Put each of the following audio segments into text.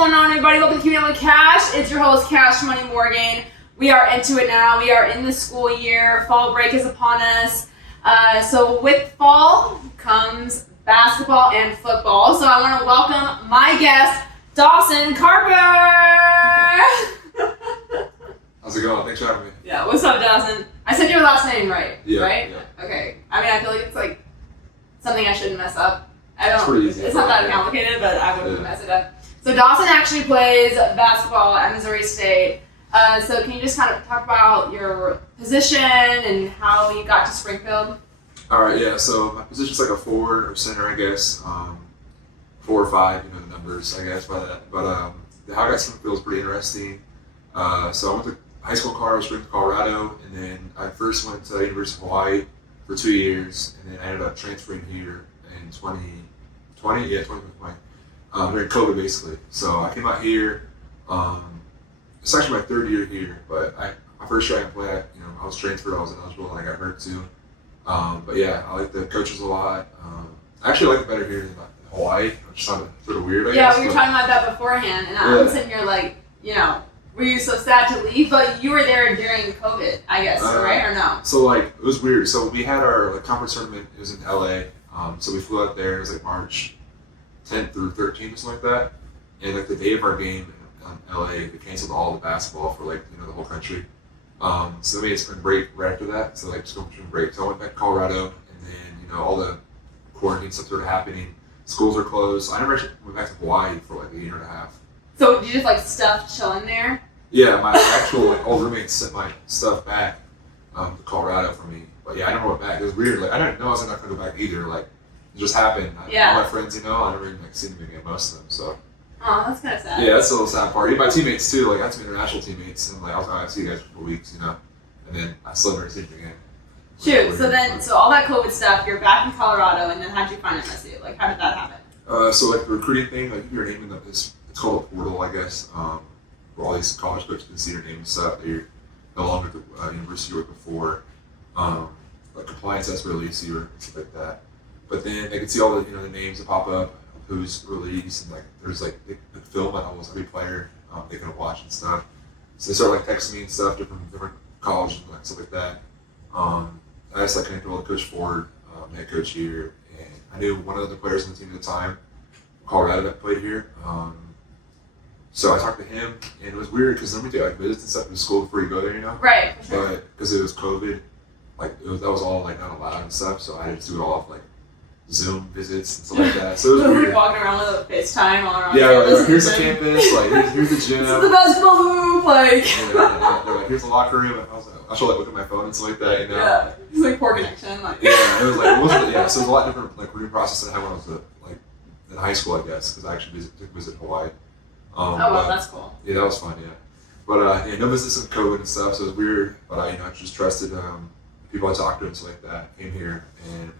going on, everybody? Welcome to Keeping Up with Cash. It's your host, Cash Money Morgan. We are into it now. We are in the school year. Fall break is upon us. So with fall comes basketball and football. So I want to welcome my guest, Dawson Carper. How's it going? Thanks for having me. Yeah, what's up, Dawson? I said your last name right, Yeah, right? yeah. Okay. I mean, I feel like it's like something I shouldn't mess up. It's pretty easy. It's not that complicated, but I wouldn't mess it up. So Dawson actually plays basketball at Missouri State. So can you just kind of talk about your position and how you got to Springfield? All right, yeah. So my position's like a forward or center, I guess. 4 or 5, you know the numbers, I guess, by that. But how I got to Springfield is pretty interesting. So I went to high school in Colorado Springs, Colorado, and then I first went to the University of Hawaii for 2 years, and then I ended up transferring here in 2020. Yeah, 2020. During COVID, basically. So I came out here. It's actually my 3rd year here, but my first year I didn't play. I was transferred. I was ineligible, and I got hurt too. But yeah, I like the coaches a lot. I actually like it better here than Hawaii. I just found it sort of weird. I guess, we were talking about that beforehand, and I'm sitting here like, were you so sad to leave? But you were there during COVID, I guess, right or no? So like it was weird. So we had our conference tournament. It was in LA. So we flew out there. It was like March 10th through 13th or something like that. And like the day of our game in LA, they canceled all the basketball for the whole country. So they made a spring break right after that. So just going spring break. So I went back to Colorado, and then all the quarantine stuff started happening. Schools are closed. So I never actually went back to Hawaii for like a year and a half. So did you just stuff chilling there? Yeah, my actual old roommates sent my stuff back to Colorado for me. But yeah, I never went back. It was weird. I didn't know I was not going to go back either. It just happened. All my friends, I never even seen them again, most of them. So. Oh, that's kind of sad. Yeah, that's a little sad part. Even my teammates too. I had some international teammates, and I was like, I see you guys for 4 weeks, and then I still never seen them again. Shoot. So all that COVID stuff, you're back in Colorado, and then how'd you find MSU? How did that happen? So the recruiting thing, your name in it's called a portal, I guess. Where all these college coaches can see your name and stuff. That you're no longer at the university you were before. Compliance that's released you or stuff like that. But then they can see all the the names that pop up, who's released, and there's the film on almost every player they can watch and stuff. So they start texting me and stuff, different colleges and stuff like that. I just connected with Coach Ford, head coach here, and I knew one of the players on the team at the time, Colorado, that played here. So I talked to him, and it was weird because then we do visits and stuff in school before you go there, Right. For sure. But because it was COVID, that was all not allowed and stuff. So I had to do it all off Zoom visits and stuff like that. So it was weird. Walking around with a FaceTime all around. Yeah, here's the campus. Here's the gym. This is the basketball hoop. They're here's the locker room. I should look at my phone and stuff like that. Yeah, it's poor connection. Yeah, it was it wasn't. Yeah, so it was a lot different recruiting process than I had when I was in high school, I guess, because I actually took a visit Hawaii. Well, that's cool. Yeah, that was fun. Yeah, but no business in COVID and stuff, so it was weird. But I just trusted people I talked to and stuff like that. Came here and.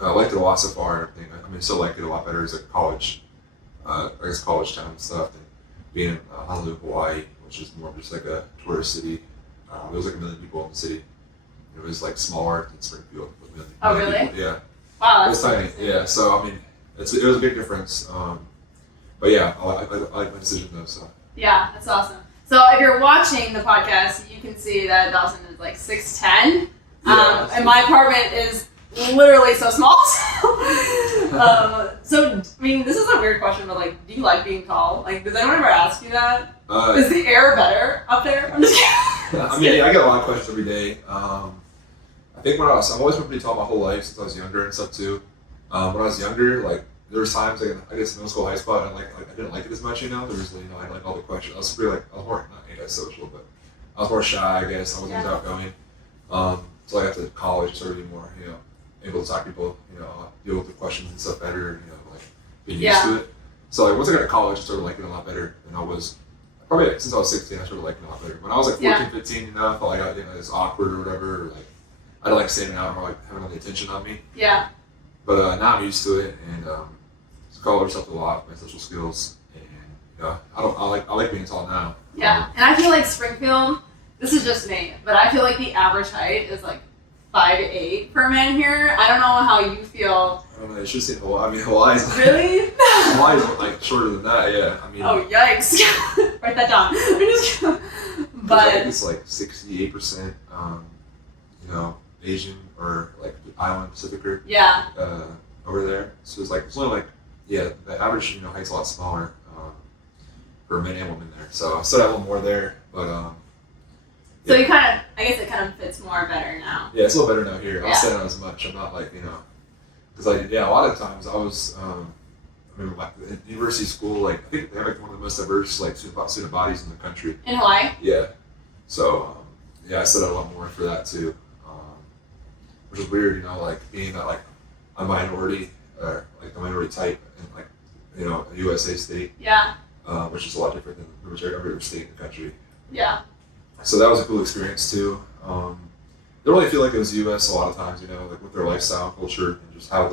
I liked it a lot so far. I still like it a lot better as a college, college town and stuff than being in Honolulu, Hawaii, which is more just a tourist city. There was 1 million people in the city. It was smaller than Springfield. With 1 million Oh, really? People. Yeah. Wow, it was tiny. Yeah, so it was a big difference. But yeah, I like my decision though. So. Yeah, that's awesome. So if you're watching the podcast, you can see that Dawson is 6'10", and my apartment is literally so small. This is a weird question, but do you like being tall? Does anyone ever ask you that? Is the air better up there? I'm just kidding. I get a lot of questions every day. I think I've always been pretty tall my whole life since I was younger and stuff too. When I was younger, there was times I guess middle school, high school, I didn't like it as much. There was I had all the questions. I was more not antisocial, but I was more shy. I guess I wasn't as outgoing. So I got to college, started being more able to talk to people, deal with the questions and stuff better, being used to it. So once I got to college, I started liking it a lot better than I was. Probably since I was 16, I started liking it a lot better. When I was 14, 15, I felt it's awkward or whatever, or I don't like standing out or having all the attention on me. Yeah. But now I'm used to it, and college helped a lot with my social skills, and I like being tall now. Yeah, and I feel Springfield. This is just me, but I feel the average height is 5'8" for a man here. I don't know how you feel. I don't know. You should see Hawaii. I mean, Hawaii's Really? Hawaii's like shorter than that. Yeah. I mean. Oh yikes! Write that down. I'm just kidding. But I think it's like 68%, Asian or like island Pacificer. Yeah. Over there. So it's only like the average height's a lot smaller for men and women there. So I still have a little more there, but So you kind of, I guess it kind of fits more better now. yeah, it's a little better now here. I'm Yeah. not standing out as much. I'm not like because a lot of times I was. I remember in university school, like I think they have like one of the most diverse like student bodies in the country. In Hawaii? Yeah. So I stood out a lot more for that too, which is weird, like being that like a minority or like the minority type in like a USA state. Yeah. Which is a lot different than the majority of every state in the country. Yeah. So that was a cool experience too. Don't really feel like it was the U.S. a lot of times, like with their lifestyle and culture and just how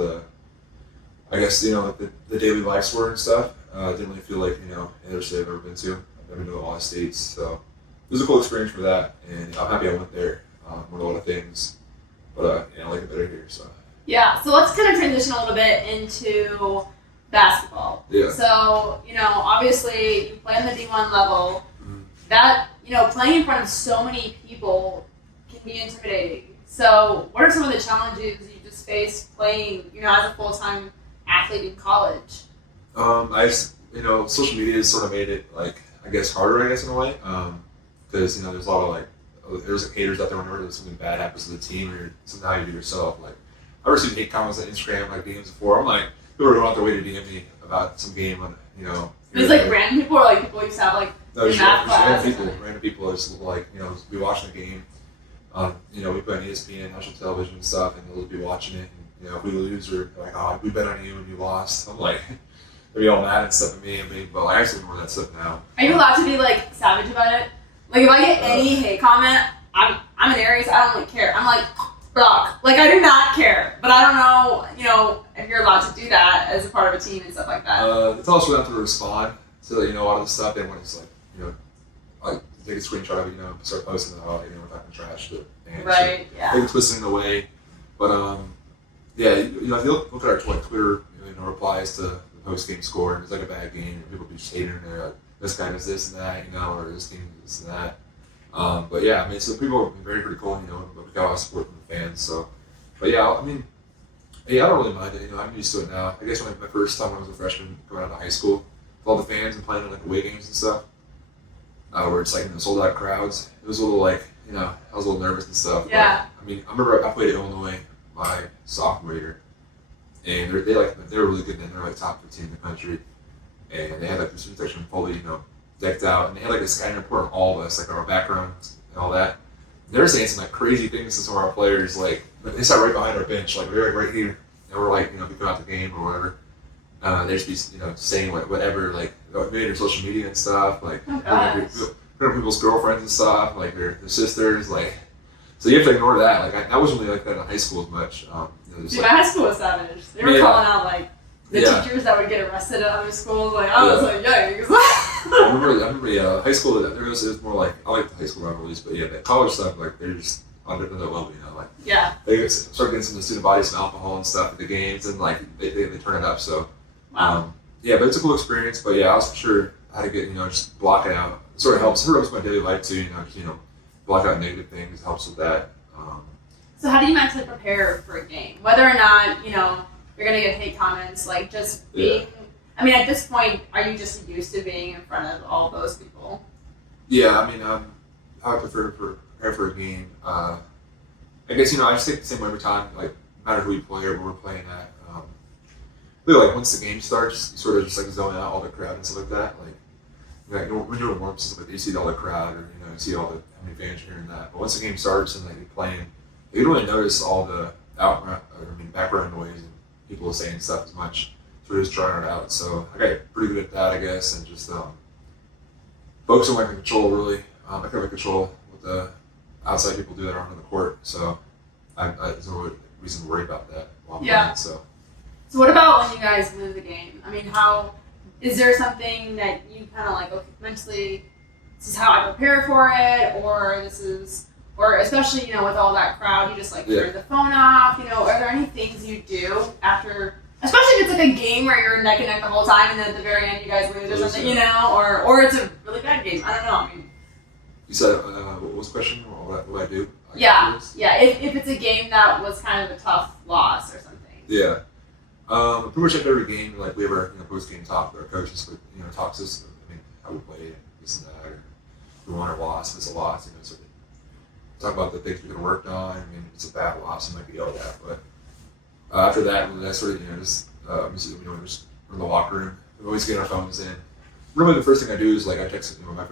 I guess like the daily lives were and stuff. Didn't really feel like any other state I've ever been to. I've been to a lot of states, so it was a cool experience for that, and I'm happy I went there. Learned a lot of things, but I like it better here. So Yeah. So let's kind of transition a little bit into basketball. Yeah. So obviously you play on the D1 level. Mhm. That playing in front of so many people can be intimidating. So what are some of the challenges you just faced playing as a full-time athlete in college? I just, social media has sort of made it like I guess harder, I guess in a way, because there's a lot of there's haters out there whenever there's something bad happens to the team or somehow you do yourself. Like I've received hate comments on Instagram, like DMs before. I'm like, people are going out their way to DM me about some game on, It's like random people or like people used to have like No, in math class. random people just like, be watching the game. We put on ESPN, national television and stuff, and they'll be watching it. And, if we lose, or like, oh, we bet on you and you lost. I'm like, they'll be all mad and stuff at me. But I actually ignore that stuff now. Are you allowed to be like savage about it? Like if I get any hate comment, I'm an Aries. I don't really care. I'm like, block. Like I do not care. But I don't know, if you're allowed to do that as a part of a team and stuff like that. They tell us we have to respond to a lot of the stuff. They want us like take a screenshot of it, start posting it out, we're talking trash to fans. Right. Yeah. Maybe twisting it away, but if you look at our Twitter, replies to the post game score, and it's like a bad game, and people be just hating, and they're like, this guy does this and that, or this team does this and that. But yeah, I mean, so people have been very critical, but we got a lot of support from the fans. So, but yeah, I mean, I don't really mind it. I'm used to it now. I guess my first time when I was a freshman coming out of high school, with all the fans and playing in like away games and stuff. Where it's like sold out crowds. It was a little like I was a little nervous and stuff. Yeah. But, I mean, I remember I played at Illinois my sophomore year, and they were really good. Then they're like top 15 in the country, and they had like the student section fully decked out, and they had like a scouting report on all of us, like our backgrounds and all that. And they were saying some like crazy things to some of our players, like they sat right behind our bench, like we were right here, and we're like we come out the game or whatever. They just be saying whatever like maybe their social media and stuff like people's girlfriends and stuff like their sisters like so you have to ignore that like I wasn't really like that in high school as much. Dude, my high school was savage. They were calling out like the teachers that would get arrested at other schools. Like I was like, yikes. I remember high school. It was more like I like the high school rivalries, but the college stuff like they're just on another level. Like they start getting some of the student bodies, some alcohol and stuff at the games, and like they turn it up. So. Wow. But it's a cool experience. But I was for sure how to get just block it out. It sort of helps my daily life too. Block out negative things helps with that. So how do you mentally prepare for a game, whether or not you're gonna get hate comments? Like just being. I mean, at this point, are you just used to being in front of all those people? Yeah, I mean, how I prefer to prepare for a game. I guess I just take the same way every time. Like no matter who we play or where we're playing at. Really, like once the game starts, you sort of just like zone out all the crowd and stuff like that. Like when you're in warm stuff, like you see all the crowd or you see all the how many fans are hearing that. But once the game starts and like you're playing, you don't really notice all the background noise and people saying stuff as much. So we're just trying it out. So I got pretty good at that, I guess, and just focus on my control really. I can have control with the outside people do that aren't on the court. So there's no reason to worry about that while I'm playing. So what about when you guys lose a game? I mean, how is there something that you kind of like, okay, mentally, this is how I prepare for it, or or especially, you know, with all that crowd, you just like Yeah. turn the phone off, you know, are there any things you do after, especially if it's like a game where you're neck and neck the whole time and then at the very end you guys lose or something, you know, or it's a really bad game, I don't know, I mean. You said, what was the question? What do I do? Like, Yeah, afterwards? yeah, if it's a game that was kind of a tough loss or something. Yeah. Pretty much after every game, like we have our post-game talk with our coaches, but talks us, I mean, how we played, this and that, or if we won or lost, if it's a loss, so talk about the things we could have worked on. I mean, if it's a bad loss, it might be yelled at, but after that, I sort of, just we're in the locker room, we always get our phones in. Really, the first thing I do is like I text my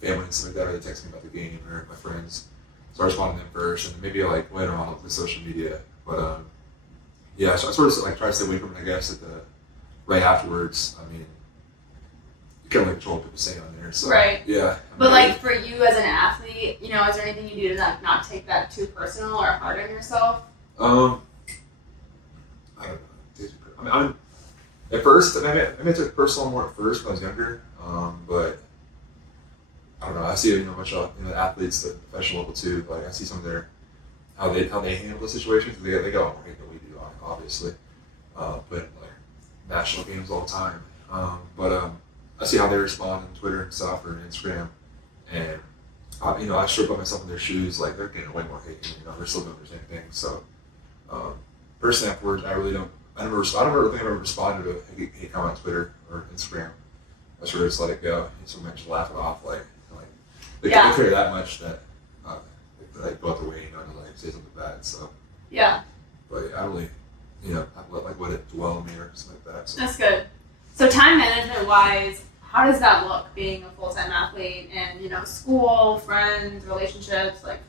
family and stuff like that, or they text me about the game, or my friends. So I respond to them first, and maybe like later on with social media. But yeah, so I sort of like try to stay away from it, I guess, right afterwards. I mean, you can't really control what people say on there. So, right. Yeah. But like for you as an athlete, is there anything you do to not take that too personal or hard on yourself? I don't know. I mean, at first, I took it personal more at first when I was younger. But I don't know. I see much athletes at the professional level too. Like I see some of their how they handle the situations. They go great than we do, obviously. But like national games all the time. But I see how they respond on Twitter and stuff or Instagram, and I sure put myself in their shoes. Like they're getting way more hate. They're still doing the same thing. So personally, afterwards, I really don't. I don't think I've ever responded to a hate comment on Twitter or Instagram. I sort of just let it go. So I just laugh it off. Like they care that much that they go out their way, to like say something bad. So yeah. But I don't really, I let it dwell on me or something like that. So. That's good. So time management wise, how does that look being a full-time athlete and school, friends, relationships, like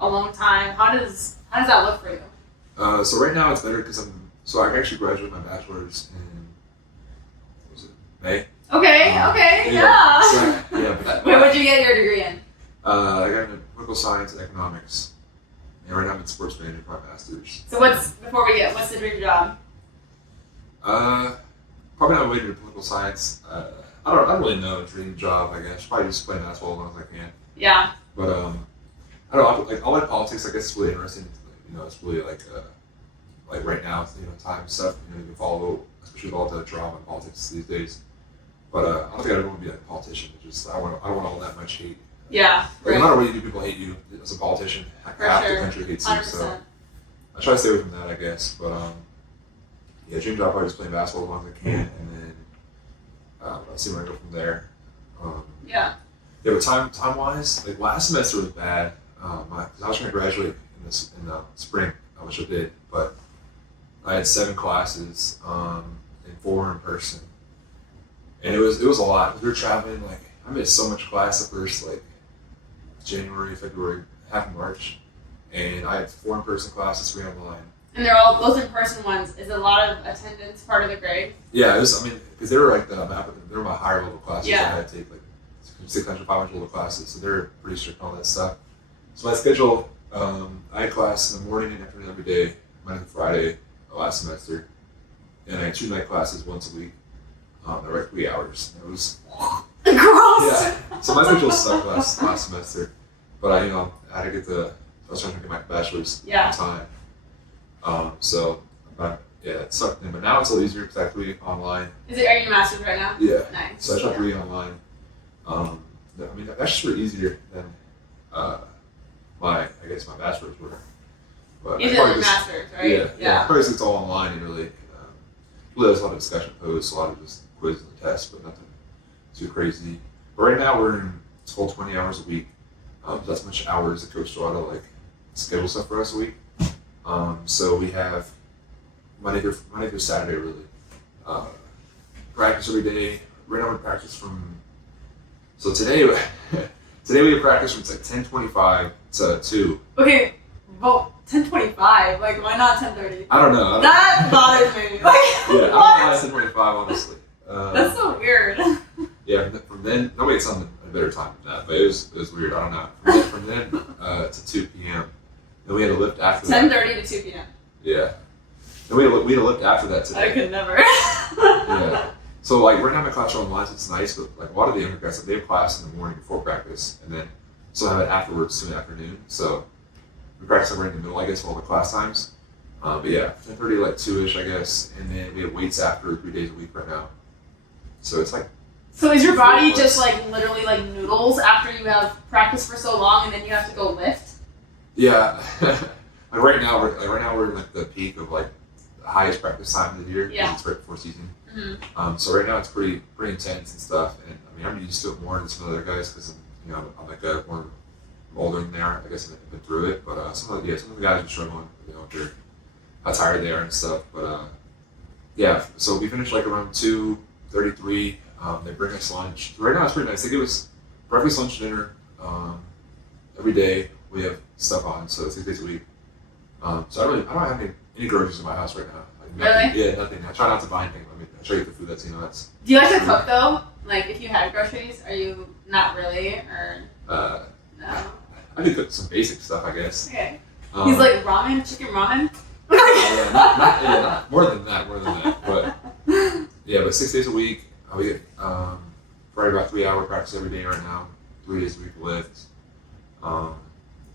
alone time? How does that look for you? So right now it's better because I actually graduated my bachelor's in May. Okay. Yeah. So, yeah. Wait, what'd you get your degree in? I got into political science and economics. And right now I'm in sports management for my master's. So what's the dream job? Probably not related to political science. I don't really know a dream job. I guess probably just play basketball as long as I can. Yeah. But I don't know. I like politics. I guess it's really interesting. It's really like right now, time stuff. You can follow, especially with all the drama in politics these days. But I don't think I ever want to be like a politician. I don't want all that much hate. Yeah. Like, no matter what you do, people hate you as a politician. Half the country hates you. 100%. So I try to stay away from that, I guess. But dream job probably just playing basketball as long as I can, and then I'll see where I go from there. Yeah. Yeah, but time wise, like last semester was bad. Because I was trying to graduate in the spring, which I did, but I had 7 classes and 4 in person, and it was a lot. We were traveling. Like I missed so much class the first January, February, half of March, and I had 4 in-person classes, 3 online. And they're all those in-person ones. Is a lot of attendance part of the grade? Yeah, it was. Because they were they were my higher level classes. Yeah. I had to take 600, 500 level classes, so they're pretty strict on all that stuff. So my schedule, I had class in the morning and afternoon every day, Monday through Friday, last semester, and I had 2 night classes once a week. They were 3 hours. It was gross. Yeah. So my schedule sucked last semester, but I had to I was trying to get my bachelor's on time. It sucked. But now it's a little easier because I have 3 online. Are you in master's right now? Yeah. Nice. So I try 3 online. That's just really easier than my bachelor's were. But You did the master's, right? Yeah. Probably it's all online and really there's a lot of discussion posts, a lot of just quizzes and tests, but nothing too crazy. But right now it's called 20 hours a week. That's much hours that Coach Dorado schedule stuff for us a week. So we have Monday through Saturday really. Practice every day. Right now we practice from. So today we have practice from 10:25 to 2. Okay, well 10:25. Like why not 10:30? I don't know. That bothers me. Like yeah, what? I don't know 10:25 honestly. That's so weird. Yeah, from then nobody gets on a better time than that, but it was weird. I don't know. From then to 2 p.m. Then we had a lift after 10:30 to 2 p.m. Yeah. Then we had a lift after that today. I could never. Yeah. So right now my class are online, so it's nice, but a lot of the younger guys, they have class in the morning before practice, and then So I have it afterwards in the afternoon. So we practice right in the middle, I guess, of all the class times. But yeah, 10:30 like 2-ish, I guess, and then we have weights after 3 days a week right now. So it's like. So is your body just like literally like noodles after you have practiced for so long and then you have to go lift? Yeah, like right now we're in like the peak of like the highest practice time of the year. Yeah. It's right before season. Mm-hmm. So right now it's pretty intense and stuff, and I mean I'm used to it more than some other guys because I'm like more older than they are. I guess I've been through it, but some of the guys are struggling. They're how tired they are and stuff. But yeah, so we finished like around 2:33. They bring us lunch. Right now it's pretty nice. They give us breakfast, lunch, dinner every day. We have stuff on, so 6 days a week. So I don't have any groceries in my house right now. Like nothing, Really? Yeah, nothing. I try not to buy anything. I mean, I try to get the food that's that's. Do you like to cook though? Like if you had groceries, are you not really or no? I do cook some basic stuff, I guess. Okay. He's like ramen, chicken ramen. Not more than that. But yeah, but 6 days a week. We get probably about 3-hour practice every day right now. 3 days a week lift.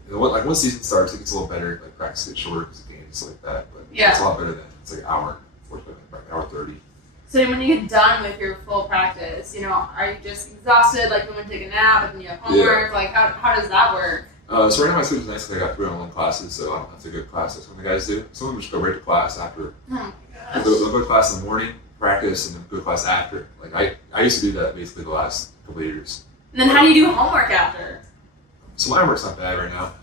Like once season starts, it gets a little better. Like practice gets shorter because of games like that. But it's a lot better than it's like an hour, 45 minutes, hour 30. So when you get done with your full practice, are you just exhausted? Like when you take a nap, but then you have homework. Yeah. Like how does that work? So right now my schedule's nice because I got 3 online classes, so I don't have to go to class like some of the guys do. Some of them just go right to class after. Oh my gosh. They'll go to class in the morning, practice, and then go to class after. Like I used to do that basically the last couple of years. And then how do you do homework after? So my homework's not bad right now,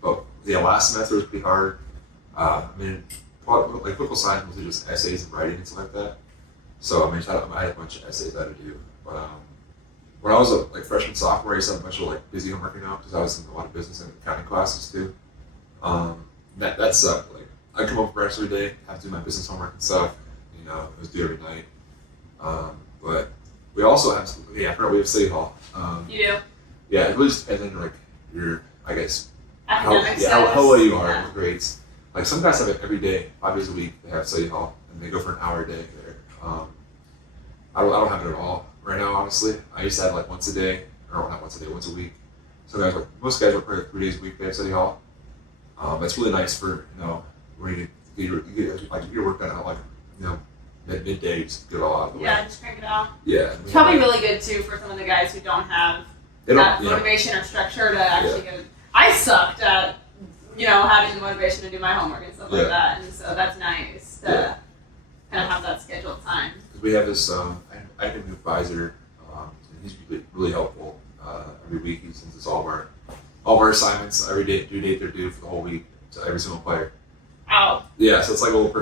but yeah, last semester was pretty hard. I mean, like political science was just essays and writing and stuff like that. So I mean, I had a bunch of essays I had to do. But when I was a freshman, sophomore, I used to have a bunch of busy homework because I was in a lot of business and accounting classes too. That sucked. Like I come home from practice every day, have to do my business homework and stuff. It was due every night. But we also have we have City Hall. You do? Yeah, it really just depends on your I guess how status. well you are with grades. Like some guys have it every day, 5 days a week. They have City Hall and they go for an hour a day there. I don't have it at all right now, honestly. I used to have once a day, or not once a day, once a week. So most guys work probably 3 days a week. They have City Hall. It's really nice for where you get your work done at midday, just get it all out of the way. Yeah, just crank it out. Yeah. It's probably really good too for some of the guys who don't have that motivation or structure to actually get it. I sucked at having the motivation to do my homework and stuff like that, and so that's nice to kind of have that scheduled time. We have this. I have an advisor. And he's really helpful. Every week he sends us all of our assignments every day, due date they're due for the whole week to every single player. Ow. Yeah, so it's like a little.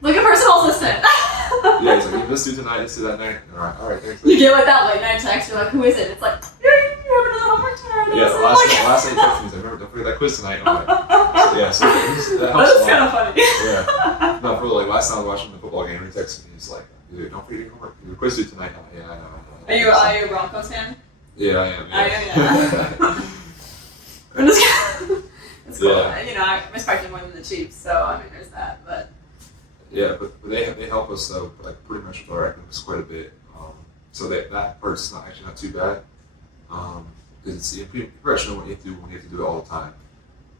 Like a personal assistant. Yeah, he's like, let's do tonight, let's do that night. All right, thanks. You get that late night text. You're like, who is it? It's like, you have another homework tonight. Yeah, last night he texted me. He's like, remember, don't forget that quiz tonight. I'm like, yeah, so that helps. That's kind of funny. Yeah. No, for last time I was watching the football game, he texted me. He's like, dude, don't forget your homework. Your quiz due tonight. I'm like, yeah, I know. Are you a Broncos fan? Yeah, I am. Yeah. I'm just it's cool. Yeah. I respect them more than the Chiefs, so I mean, there's that. But yeah, but they help us though, pretty much with our academics quite a bit. So that part's not too bad. Because it's you pretty much know what you have to do when you have to do it all the time.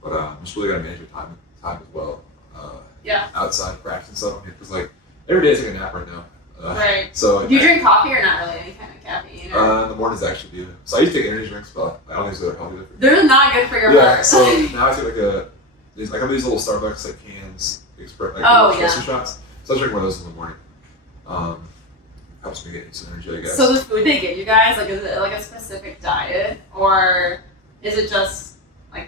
But just really gotta manage your time as well. Outside of practice and stuff. Because every day I take a nap right now. Right. So do you drink coffee or not really any kind of caffeine? In the mornings I actually do. So I used to take energy drinks, but I don't think they're healthy. They're not good for your heart. So now I take I have these little Starbucks cans, espresso shots. So I drink one of those in the morning. Helps me get some energy, I guess. So the food they give you guys, is it a specific diet, or is it just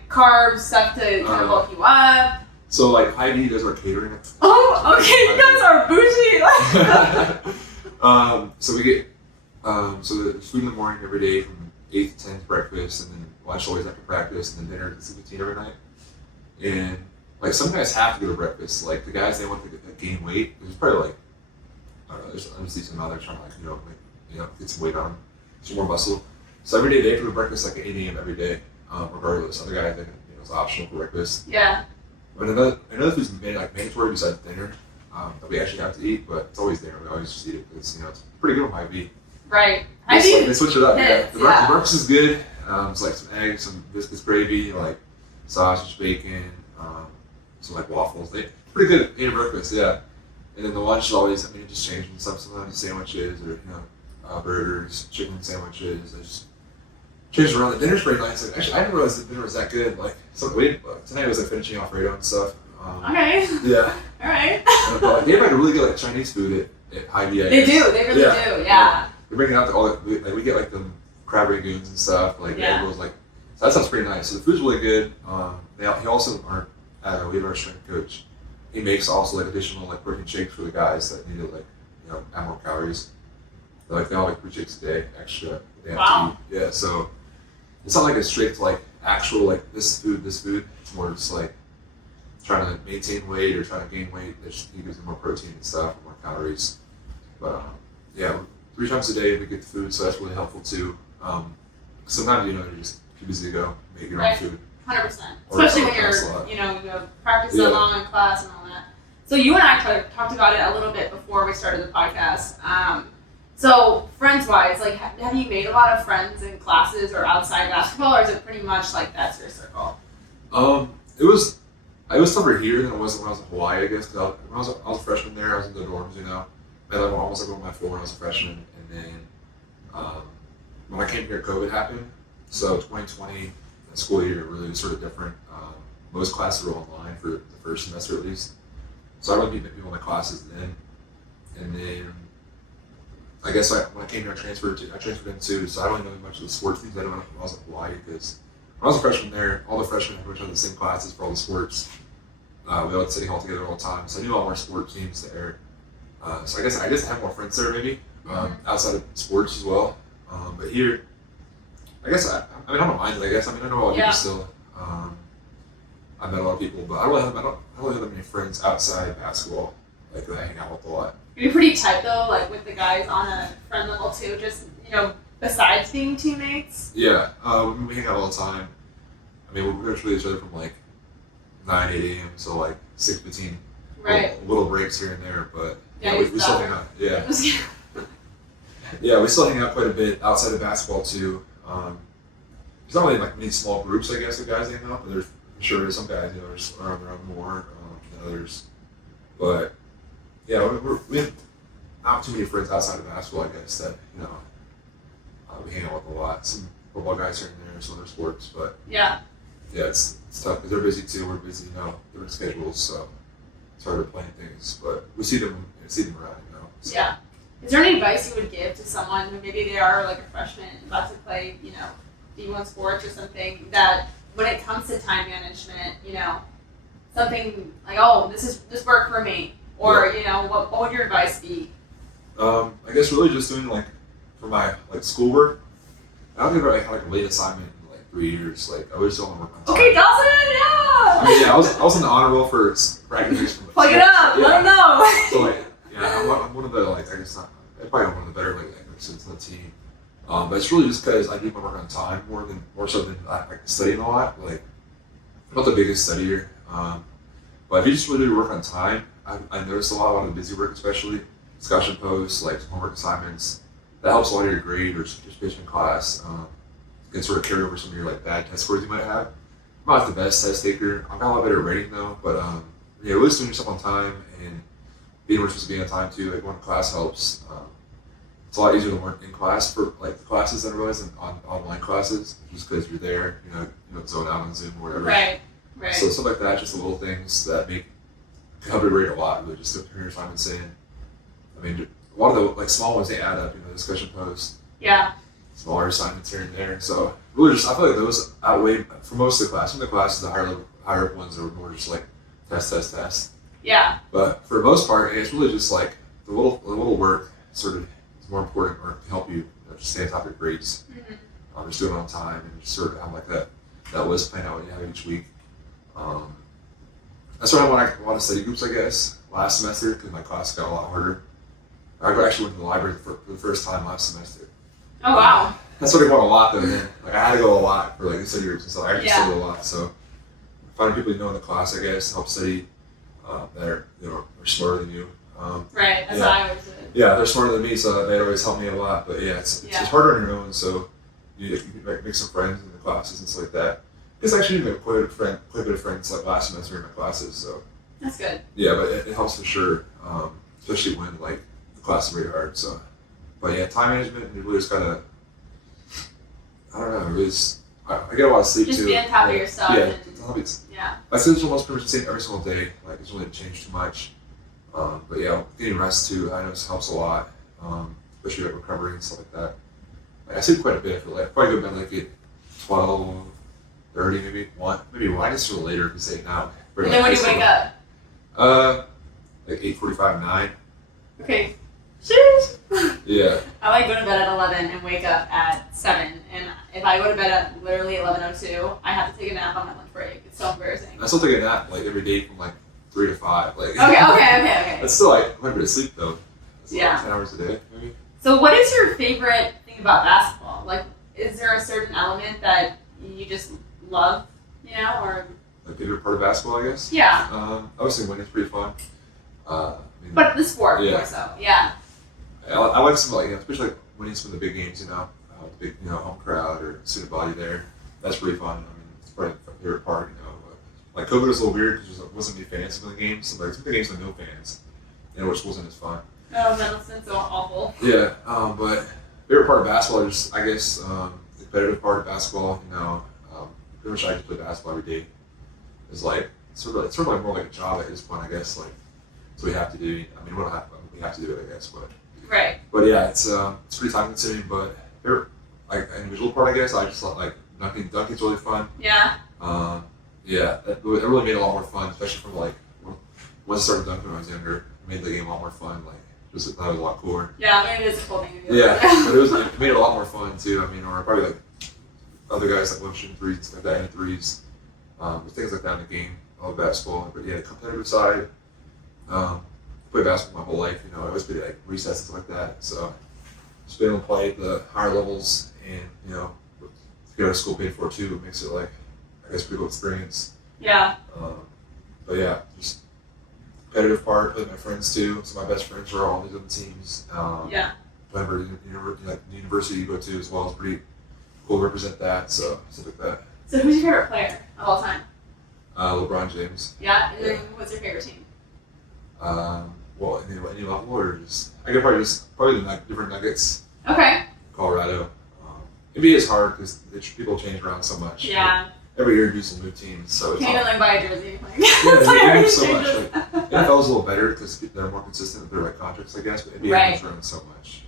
carbs, stuff to kind of bulk you up? So Heidi does our catering. Oh, okay, you guys are bougie. So we get the food in the morning every day from 8 to 10 breakfast, and then lunch always after practice, and then dinner at 6:15 every night. And some guys have to go to breakfast. The guys they want to gain weight. There's probably I don't know. There's obviously some out there trying to get some weight on them, some more muscle. So every day they have to go to breakfast at 8 a.m. every day, regardless. Other guys it's optional for breakfast. Yeah. But another food's mandatory besides dinner that we actually have to eat, but it's always there. We always just eat it because it's pretty good on Hy-Vee. Right. They switch it up. The breakfast is good. It's like some eggs, some biscuits, gravy, like sausage, bacon, some like waffles. They pretty good at breakfast, yeah. And then the lunch is always, just changing stuff. Sometimes sandwiches or burgers, chicken sandwiches. I just change around. The dinner's pretty nice. Like, actually, I didn't realize the dinner was that good. Like tonight was like finishing Alfredo and stuff. Okay. Yeah. All right. But they have really good like Chinese food at Hy-Vee. They do. They really do. Yeah. They're bringing out we get like the crab ragoons and stuff. Like egg rolls, like so that sounds pretty nice. So the food's really good. He also we have our strength coach. He makes also like additional like protein shakes for the guys that need to add more calories. They all like 3 shakes a day extra. They have to eat. Yeah. So it's not like a strict like actual like this food. It's more just like trying to maintain weight or trying to gain weight. He gives them more protein and stuff, more calories. But 3 times a day we get the food, so that's really helpful too. Sometimes you're just too busy to go make your own food. 100%. Especially when you're you practice so long in class and all that. So you and I talked about it a little bit before we started the podcast. So friends-wise, like, have you made a lot of friends in classes or outside basketball, or is it pretty much like that's your circle? It was tougher here than it was when I was in Hawaii, I guess. Cause when I was a freshman there, I was in the dorms, I was almost like on my floor when I was a freshman, and then when I came here, COVID happened. So 2020, the school year really was sort of different. Most classes were online for the first semester at least. So I really meet people in my classes then. And then I guess when I came here, I transferred in too. So I don't really know much of the sports teams. I don't know when I was in Hawaii because when I was a freshman there, all the freshmen had the same classes for all the sports. We all had City Hall together all the time. So I knew all more sports teams there. So I guess I have more friends there maybe outside of sports as well. But here, I guess I don't mind it. I guess I know a lot of people still. I met a lot of people, but I don't really have that many friends outside basketball that I hang out with a lot. You're pretty tight though, like with the guys on a friend level too. Just besides being teammates. Yeah, we hang out all the time. We're with each other from like 9, 8 a.m. to like 6:15. Right. Little breaks here and there, but we still hang out. Yeah. Yeah, we still hang out quite a bit outside of basketball too. There's not really like many small groups, I guess, of guys hang out, but there's some guys, are on their own more than others. But yeah, we have not too many friends outside of basketball, I guess, that we hang out with a lot. Some football guys here and there, some other sports, but yeah, it's tough because they're busy too. We're busy, different schedules, so it's hard to plan things. But we see them around, So. Yeah. Is there any advice you would give to someone who maybe they are like a freshman about to play, D1 sports or something, that when it comes to time management, something like, this worked for me, or what would your advice be? I guess really just doing for my schoolwork. I don't think I had a late assignment in 3 years. I always don't work on time. Okay, Dawson, yeah. I was in the honor roll for academics. Plug it up. Let them know. So I'm one of the I guess I'm probably one of the better academics in the team. But it's really just because I do my work on time more so than studying a lot. I'm not the biggest studier. But if you just really do work on time, I noticed a lot of the busy work, especially discussion posts, homework assignments. That helps a lot of your grade or participation in class. You can sort of carry over some of your bad test scores you might have. I'm not the best test taker. I'm not a lot better at rating though. But really doing yourself on time and being where you're supposed to be on time too. Going to class helps. It's a lot easier to work in class for the classes than it was on online classes, just because you're there. You don't zone out on Zoom or whatever. Right. So stuff like that, just the little things that help your grade a lot. Really, just to turn your assignments in. A lot of the small ones, they add up. Discussion posts. Yeah. Smaller assignments here and there. So really, I feel like those outweigh for most of the class. Some of the classes, the higher up ones, are more just test. Yeah. But for the most part, it's really just the little work sort of is more important, or to help you just stay on top of your grades. Mm-hmm. Just do it on time and just sort of have that list planned out what you have each week. That's why I want a lot of study groups, I guess, last semester, because my class got a lot harder. I actually went to the library for the first time last semester. Oh, wow. That's what I want a lot, though, man. I had to go a lot for the study groups and stuff. I actually studied a lot, so finding people you know in the class, I guess, help study that are smarter than you. Right, that's what I always did. Yeah, they're smarter than me, so they'd always help me a lot. But it's harder on your own, so you can like, make some friends in the classes and stuff like that. It's actually made quite a bit of friends like last semester in my classes. So That's good. yeah, but it helps for sure, especially when like the class is really hard. So, but yeah, time management, you really just gotta. I don't know. Really I get a lot of sleep Just too. be on top of your stuff. Yeah, And, yeah. my schedule's almost pretty much the same every single day. Like it doesn't really change too much. But yeah, getting rest too, I know this helps a lot, especially like recovery and stuff like that. Like, I sleep quite a bit. I feel like probably go to bed like at 12:30, maybe 1. I just a little later because they now. And then when you wake up? Like 8:45, 9. Okay. Sheesh. Yeah. I like go to bed at 11 and wake up at 7. And if I go to bed at literally 11:02, I have to take a nap on my lunch break. It's so embarrassing. I still take a nap like every day from like 3 to 5. Like. Okay. That's still like quite a bit of sleep though. That's Yeah. Like 10 hours a day, maybe. So what is your favorite thing about basketball? Like, is there a certain element that you just love, or? My favorite part of basketball, I guess. Yeah. Obviously winning's pretty fun. But the sport Yeah. more so. Yeah. I like some like especially like winning some of the big games, the big home crowd or student body there. That's pretty fun. I mean, it's probably my favorite part. But, like COVID was a little weird because there wasn't any fans in the games, so like some of the games with no fans, which wasn't as fun. Oh, that must have been so awful. Yeah, but favorite part of basketball is just I guess the competitive part of basketball. Pretty much I just play basketball every day. It's like it's sort of like more like a job at this point, I guess. Like so we have to do. I mean, we have to do it, I guess, but. Right. But yeah, it's pretty time consuming. But like individual part, I guess I just like dunking's really fun. Yeah. Yeah, it really made it a lot more fun, especially from like once I started dunking when I was younger. It made the game a lot more fun. Like just that was a lot cooler. Yeah, I mean it is a cool thing to do. Yeah, but it made it a lot more fun too. I mean, or probably like other guys like love shooting threes and stuff like that, and threes, things like that in the game. I love basketball, but yeah, the competitive side. Played basketball my whole life, I always played like recess and stuff like that. So just being able to play at the higher levels and to go to school paid for too, it makes it like I guess pretty cool experience. Yeah. But yeah, just competitive part, played with my friends too. Some of my best friends are all on these other teams. Yeah. Whatever the university you go to as well is pretty cool to represent that. So stuff like that. So who's your favorite player of all time? LeBron James. Yeah. And then what's your favorite team? Well, any level or just I could probably the different Nuggets. Okay. Colorado. NBA is hard because people change around so much. Yeah. Like, every year you do some new teams, so it's Can't even like buy a jersey. Like, yeah, you move so much. Like, NFL is a little better because they're more consistent with their like contracts, I guess. But NBA moves around so much.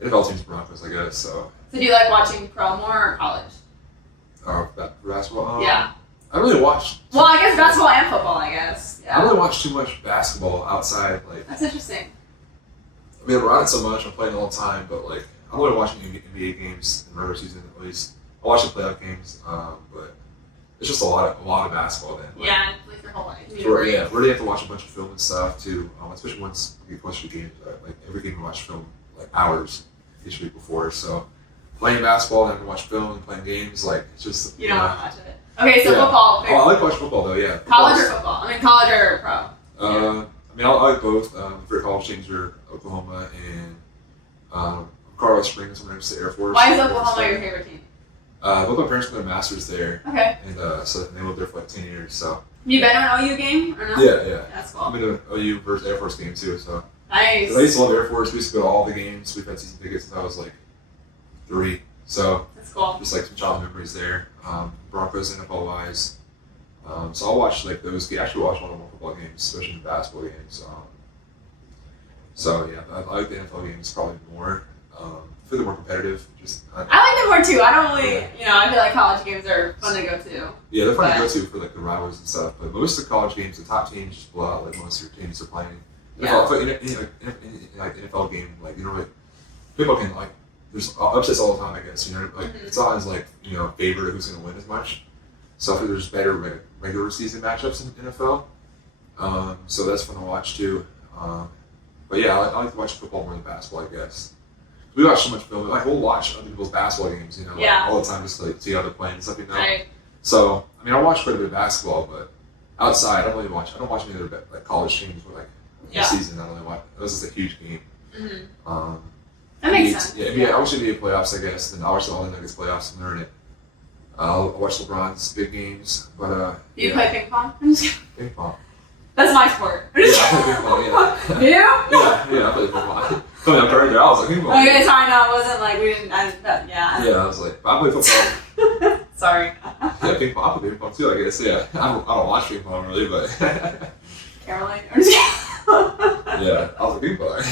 NFL teams Broncos, I guess. So do you like watching pro more or college? Basketball. Yeah. I really watch. Well, I guess basketball and football. I guess. Yeah. I don't really watch too much basketball outside. Like that's interesting. I mean, I'm around it so much. I'm playing all the time, but like I'm only watching NBA games in the regular season at least. I watch the playoff games, but it's just a lot of basketball then. Like, yeah, like your whole life. Really have to watch a bunch of film and stuff too, especially once we get closer to games. Like every game we watch film like hours each week before. So playing basketball and having to watch film and playing games, like it's just you don't want to watch it. Okay, so football. Oh, I like watching football though. Yeah. College or football? I mean, college or pro? I mean, I like both. For college teams are Oklahoma and Colorado Springs. I'm going to say Air Force. Why is Oklahoma your favorite team? Both my parents played masters there. Okay. And so they lived there for like 10 years. So. You been to an OU game or no? Yeah. That's cool. I've been to an OU versus Air Force game too. So. Nice. I used to love Air Force. We used to go to all the games. We've had season tickets since I was like 3. So. That's cool. Just like some childhood memories there. Broncos NFL wise. So I'll watch like those. Actually, watch a lot more football games, especially the basketball games. So yeah, I like the NFL games probably more. I feel they're more competitive. I like them more too. I don't really, I feel like college games are fun to go to. Yeah, they're fun to go to for like the rivals and stuff. But most of the college games, the top teams just blow out like most of your teams are playing. Yeah. Like NFL game, like like people can like there's upsets all the time. I guess like it's not as like favored who's going to win as much. So I think there's better regular season matchups in NFL. So that's fun to watch too. But yeah, I like to watch football more than basketball, I guess. We watch so much film. I will watch other people's basketball games, like, all the time just to like, see how they're playing and stuff, Right. So, I mean, I watch quite a bit of basketball, but outside, I don't watch any other like college teams with like the season. I don't really watch. This is a huge game. Mm-hmm. That makes sense. Yeah, I wish NBA playoffs, I guess. Then I watch all the Nuggets playoffs and learn it. I'll watch LeBron's big games, but Do you play ping pong? I'm just kidding. ping pong. That's my sport. Yeah, I play ping pong. Yeah. You? Yeah, I play ping pong. Coming up right there, I was like ping pong. Okay, sorry, no, it wasn't like we didn't. Yeah. Yeah, I was like, I play football. Sorry. Yeah, ping pong. I play ping pong too, I guess. Yeah, I don't watch ping pong really, but Caroline. I'm just kidding. yeah, I was like ping pong.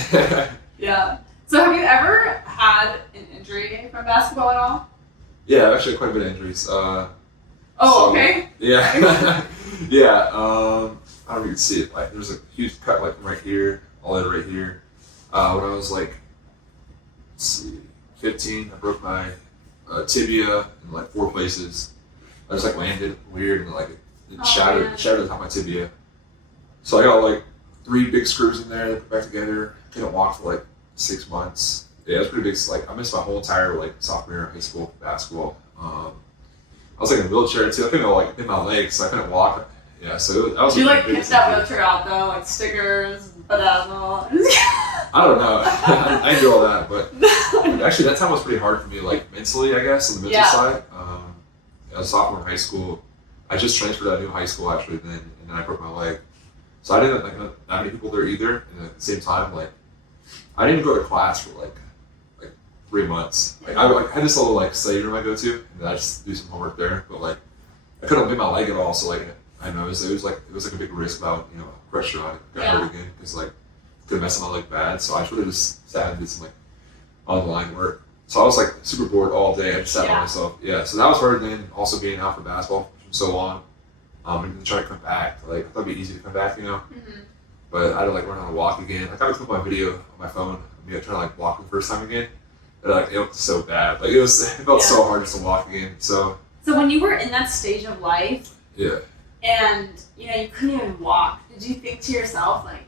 Yeah. So have you ever had an injury from basketball at all? Yeah, actually quite a bit of injuries. Okay. Yeah, yeah. I don't know if you can see it. Like, there's a huge cut like from right here, all the way to right here. When I was like, let's see, 15, I broke my tibia in like 4 places. I just like landed weird and like it shattered the top of my tibia. So I got like 3 big screws in there that put back together. Couldn't walk for like 6 months. Yeah, it was pretty big. Like I missed my whole entire like sophomore year of high school basketball. I was like in a wheelchair too. I couldn't like in my legs, so I couldn't walk. Yeah, so I was. Did you like pick that wheelchair out though, like stickers, bedazzle? I don't know. I didn't do all that, but actually that time was pretty hard for me, like mentally, I guess, on the mental side. As a sophomore in high school, I just transferred to a new high school actually then, and then I broke my leg. So I didn't like not many people there either. And at the same time, like I didn't even go to class for like 3 months. Like I had this little like study room I go to, and then I just do some homework there. But like I couldn't move my leg at all, so like I know it was like a big risk about pressure on it. Got hurt again because like could mess up my leg bad. So I should have just sat and did some like online work. So I was like super bored all day. I just sat by myself. Yeah, so that was hard. Then also being out for basketball for so long, and then trying to come back. Like I thought it'd be easy to come back, Mm-hmm. But I had to like learn how to walk again. Like I would clip my video on my phone. Trying to like walk for the first time again. But like it was so bad. Like it felt so hard just to walk again. So when you were in that stage of life, and you couldn't even walk, did you think to yourself like,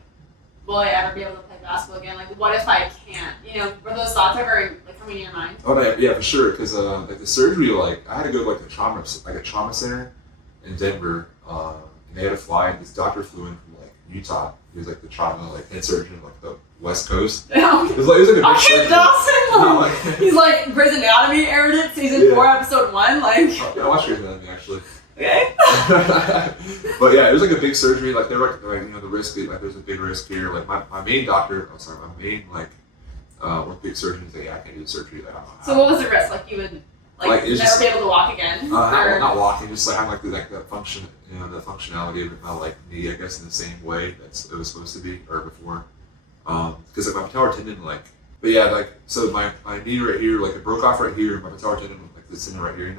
will I ever be able to play basketball again? Like, what if I can't? Were those thoughts ever like coming to your mind? Oh no, yeah, for sure. Because like the surgery, like I had to go to like a trauma center in Denver, and they had to fly. And this doctor flew in from like Utah. He was like the trauma like head surgeon of like the West Coast. It was like a big surgery. Dawson, he's like Grey's Anatomy aired it, season 4, episode 1. Like, I watched Grey's Anatomy actually. Okay. But yeah, it was like a big surgery. Like they're like the risk. Like there's a big risk here. Like my main doctor. My main like orthopedic surgeon is like, I can't do the surgery. Like, so what was the risk? Like you would never just, be able to walk again? Not walking. Just like I'm like the function. The functionality of my like knee. I guess in the same way it was supposed to be or before. Because like my patellar tendon but yeah, like so my knee right here, like it broke off right here. My patellar tendon, like this tendon right here,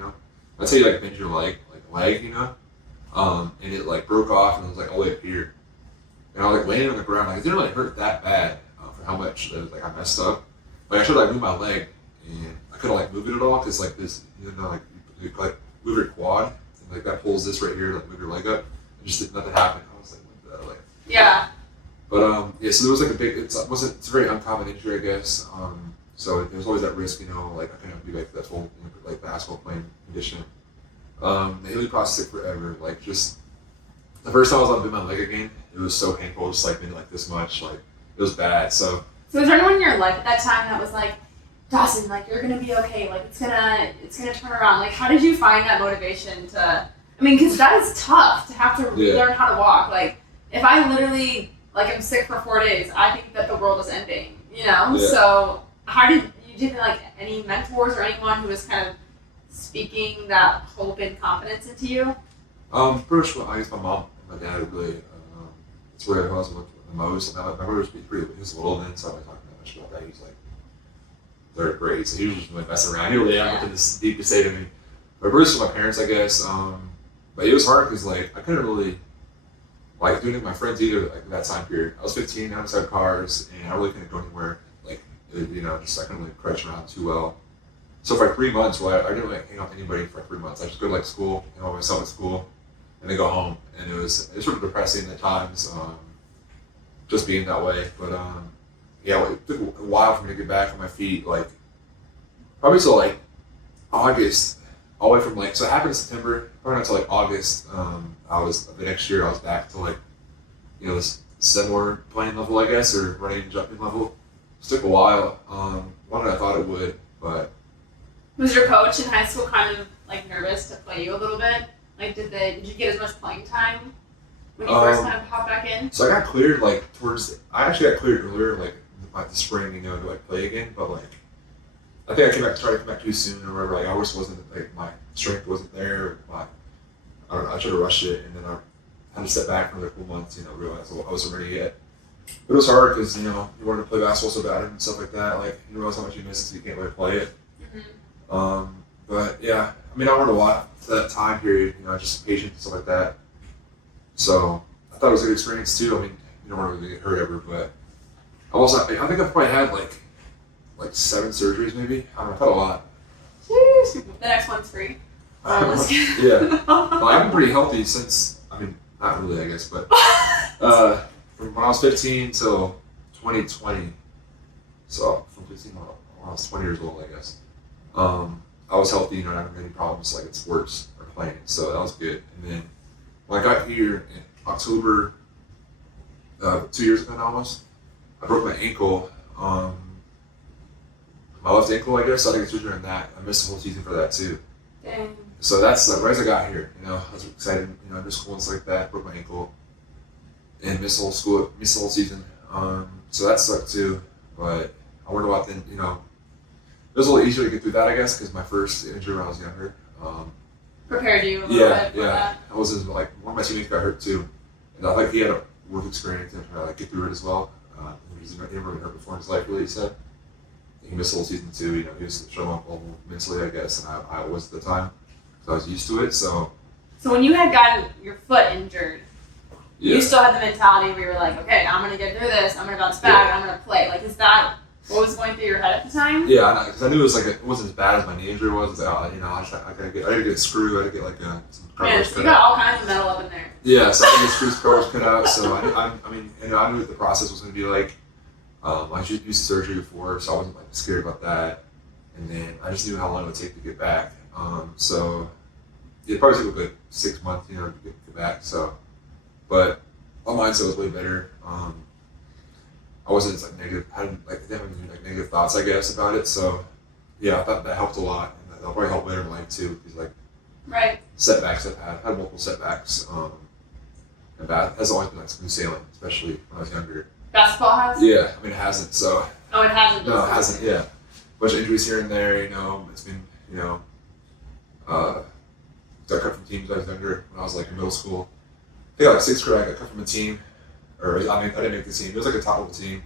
That's how you like bend your leg, and it like broke off and it was like all the way up here. And I was like laying on the ground, like it didn't really hurt that bad for how much like I messed up. Like I should like move my leg, and I couldn't like move it at all because like this, like you like move your quad, and like that pulls this right here, like move your leg up. And just nothing happened. I was like, what the, like. Yeah. But so there was like a big. It's a very uncommon injury, I guess. So there's always that risk, like I couldn't be like that whole like basketball playing condition. They really processed it forever. Like just the first time I was on my leg again, it was so painful. Just like been like this much, like it was bad. So was there anyone in your life at that time that was like, Dawson, like you're gonna be okay. Like it's gonna turn around. Like how did you find that motivation to? I mean, because that is tough to have to relearn how to walk. Like if I literally I'm sick for 4 days, I think that the world is ending. So how did you like any mentors or anyone who was kind of speaking that hope and confidence into you? Pretty much, I guess my mom and my dad really, it's where I was with the most. And my brother was pretty, he was little then, so I'm not talking that much about that. He was like 3rd grade, so he was just like messing around. He really had nothing deep to say to me. My brother's from my parents, I guess. But it was hard because like I couldn't really like doing it with my friends either. Like that time period, I was 15, I had cars, and I really couldn't go anywhere. Like just I couldn't really crutch around too well. So for like 3 months, I didn't like hang out with anybody for like 3 months. I just go to like school, by myself at school, and then go home. And it was sort of depressing at times, just being that way. But it took a while for me to get back on my feet. Like probably till like August, all the way from so it happened in September. Probably not until like August. The next year I was back to like this similar playing level, I guess, or running and jumping level. It took a while. Longer than I thought it would, but Was your coach in high school kind of like nervous to play you a little bit? Like, did you get as much playing time when you first kind of popped back in? So I got cleared like I actually got cleared earlier, like the spring, you know, to like play again. But like, I think I tried to come back too soon or whatever. Like I always wasn't like my strength wasn't there. I don't know. I tried to rush it, and then I had to step back for another couple months. You know, realize I wasn't ready yet. But it was hard because you know you wanted to play basketball so bad and stuff like that. Like you realize how much you miss it, so you can't really play it. Mm-hmm. But yeah, I mean, I learned a lot to that time period. You know, just patience and stuff like that. So I thought it was a good experience too. I mean, you don't want to really get hurt ever, but I think I've probably had like 7 surgeries maybe. I don't know, I've had a lot. Jeez. The next one's free. Yeah. Well, I've been pretty healthy since, I mean, not really, I guess, but from when I was 15 till 2020. So from 15 when I was 20 years old, I guess. I was healthy, you know, not having any problems like in sports or playing, so that was good. And then when I got here in October, 2 years ago now almost, I broke my ankle, my left ankle, I guess. So I think it's surgery on that. I missed the whole season for that too. Dang. So that's right as I got here, you know, I was excited, you know, under school and stuff like that, broke my ankle, and missed the whole season. So that sucked too, but I learned a lot then, you know. It was a little easier to get through that, I guess, because my first injury when I was younger. Prepared you a little bit for yeah. that? I was like, one of my teammates got hurt too, and I think he had a work experience and try to like get through it as well. He's never been hurt before in his life, really. He said he missed the whole season too. You know, he was showing up all mentally, I guess, and I was at the time, so I was used to it. So when you had gotten your foot injured, yeah. you still had the mentality where you were like, okay, I'm gonna get through this. I'm gonna bounce back. I'm gonna play. Like, is that what was going through your head at the time? Yeah, because I knew it was like it wasn't as bad as my knee injury was. Like, you know, I gotta get a screw. I gotta get like some cartilage cut you got out. all kinds of metal up in there. Yeah, so I had to get screws, cartilage cut out. So I mean, you know, I knew what the process was gonna be like. I used surgery before, so I wasn't like scared about that. And then I just knew how long it would take to get back. So it probably took like 6 months, you know, to get back. So, but my mindset was way better. I wasn't like negative. I didn't have any like negative thoughts, I guess, about it. So, yeah, I thought that helped a lot, and that'll probably help later in life too. Because like right. setbacks I've had multiple setbacks. And that has always been like smooth sailing, especially when I was younger. Basketball has? Yeah, I mean it hasn't. So. Oh, it hasn't. No, it hasn't. Yeah, bunch of injuries here and there. You know, it's been got cut from teams when I was younger. When I was like in middle school, I think like 6th grade, I got cut from a team. Or I didn't make the team. It was like a top level team.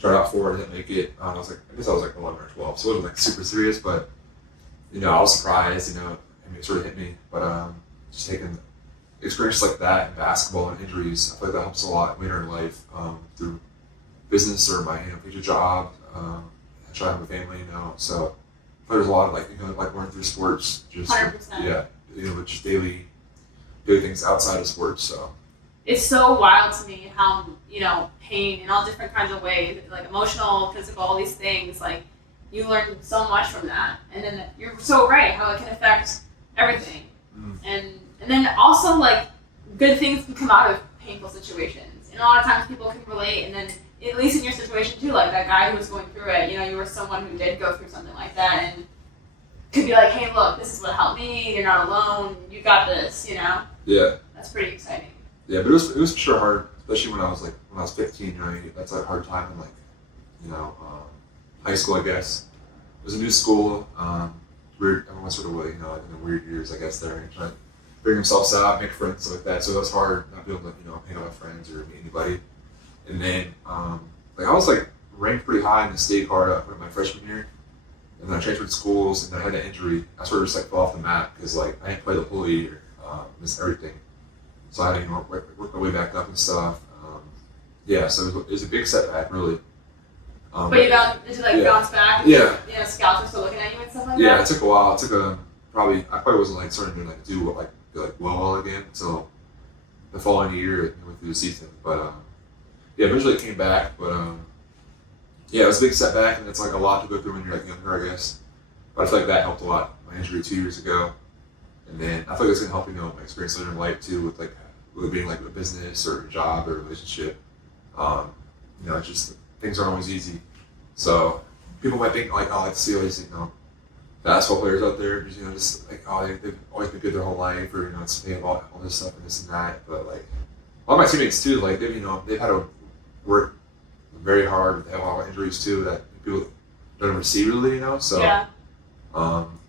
Tried out for it, didn't make it. I guess I was like 11 or 12, so it wasn't like super serious. But you know, I was surprised. You know, I mean, it sort of hit me. But just taking experiences like that in basketball and injuries, I feel like that helps a lot later in life through business or my future job. Try to have a family, you know. So there's a lot of like learning through sports. Just 100%. Yeah, you know, just daily things outside of sports. So. It's so wild to me how, you know, pain in all different kinds of ways, like emotional, physical, all these things, like you learn so much from that. And then you're so right how it can affect everything. And then also like good things can come out of painful situations. And a lot of times people can relate, and then at least in your situation too, like that guy who was going through it, you know, you were someone who did go through something like that and could be like, hey, look, this is what helped me, you're not alone, you got this, you know? Yeah. That's pretty exciting. Yeah, but it was for sure hard, especially when I was 15. You know, that's a hard time in like, you know, high school. I guess it was a new school. Weird. Everyone sort of you know, like in the weird years, I guess, there and trying to figure themselves out, make friends, stuff like that. So it was hard not being able to, you know, hang out with friends or meet anybody. And then like I was like ranked pretty high in the state card for my freshman year, and then I transferred schools, and then I had an injury. I sort of just like fell off the map because like I didn't play the whole year, missed everything. So I had to, you know, work my way back up and stuff. Yeah, so it was a big setback, really. But did you bounce back? Yeah. You know, scouts were still looking at you and stuff like Yeah, that? it took a while. It took I probably wasn't like starting to like do well again until the following year went through the season. But yeah, eventually it came back. But yeah, it was a big setback, and it's like a lot to go through when you're like younger, I guess. But I feel like that helped a lot. My injury 2 years ago. And then I feel like it's gonna help, you know, my experience later in life too, with like whether it being like a business or a job or a relationship. You know, just things aren't always easy. So people might think like, oh, I see all these, basketball players out there, just like, oh, they've always been good their whole life, or they have all this stuff and this and that. But like a lot of my teammates too, like they've had to work very hard. They have a lot of injuries too that people don't ever see really, So yeah. Um,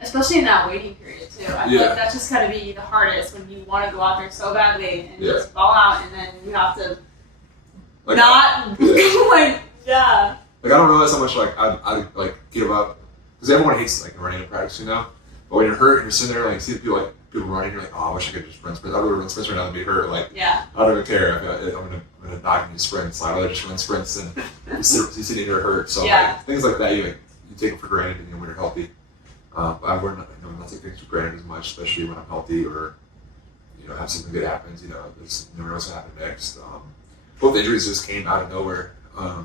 Especially in that waiting period too. I feel like that's just gotta be the hardest when you want to go out there so badly and just ball out, and then you have to like, not like Like I don't realize how much like I like give up, because everyone hates like running in practice, But when you're hurt and you're sitting there like see people running, you're like, oh, I wish I could just run sprints. I'd rather run sprints right now than be hurt. Like I don't even care. I'm gonna die in these sprints. I'd rather just run sprints than you sitting there hurt. So like, things like that you take it for granted when you're healthy. But I learned not take things for granted as much, especially when I'm healthy or have something good happens. There's never knows what happen next. Both injuries just came out of nowhere.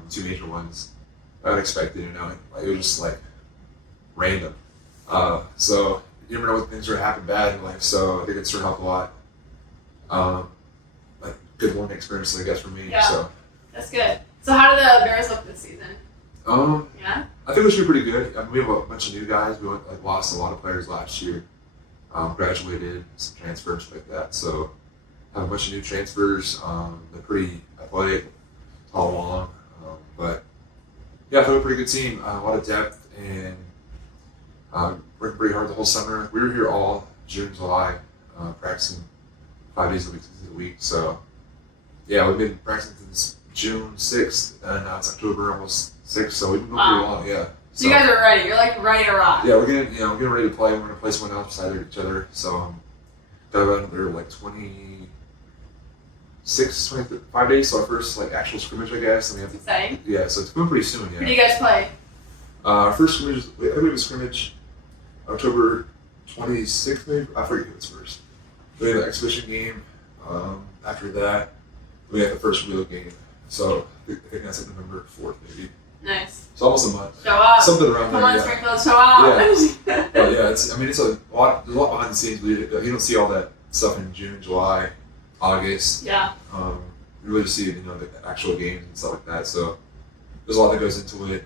2 major ones, unexpected. It was just like random. So you never know when things are happen bad in life. So I think it sure helped a lot. Like good learning experience, I guess, for me. Yeah, so that's good. So how do the Bears look this season? I think we should be pretty good. We have a bunch of new guys. We lost a lot of players last year. Graduated, some transfers like that. So have a bunch of new transfers. They're pretty athletic, all along. But yeah, I thought we were a pretty good team. A lot of depth, and working pretty hard the whole summer. We were here all June, July, practicing 5 days a week. So yeah, we've been practicing since June 6th, and now it's October almost 6th. So we've been going pretty long. Yeah. So you guys are ready. You're like ready to rock. Yeah, we're getting ready to play. We're gonna play someone else beside each other. So got about another like 25 days. So our first like actual scrimmage, I guess. And we have exciting. Yeah, so it's coming pretty soon. Yeah. Who do you guys play? Our first scrimmage, I think we have a scrimmage October 26th, maybe. I forget who was first. We have an exhibition game. After that, we have the first real game. So I think that's like November 4th, maybe. Nice. It's almost a month. Show up. Something around Come there. on, Springfield, show up. Yeah. But yeah, it's a lot. There's a lot behind the scenes. You don't see all that stuff in June, July, August. Yeah. You really see the actual games and stuff like that. So there's a lot that goes into it.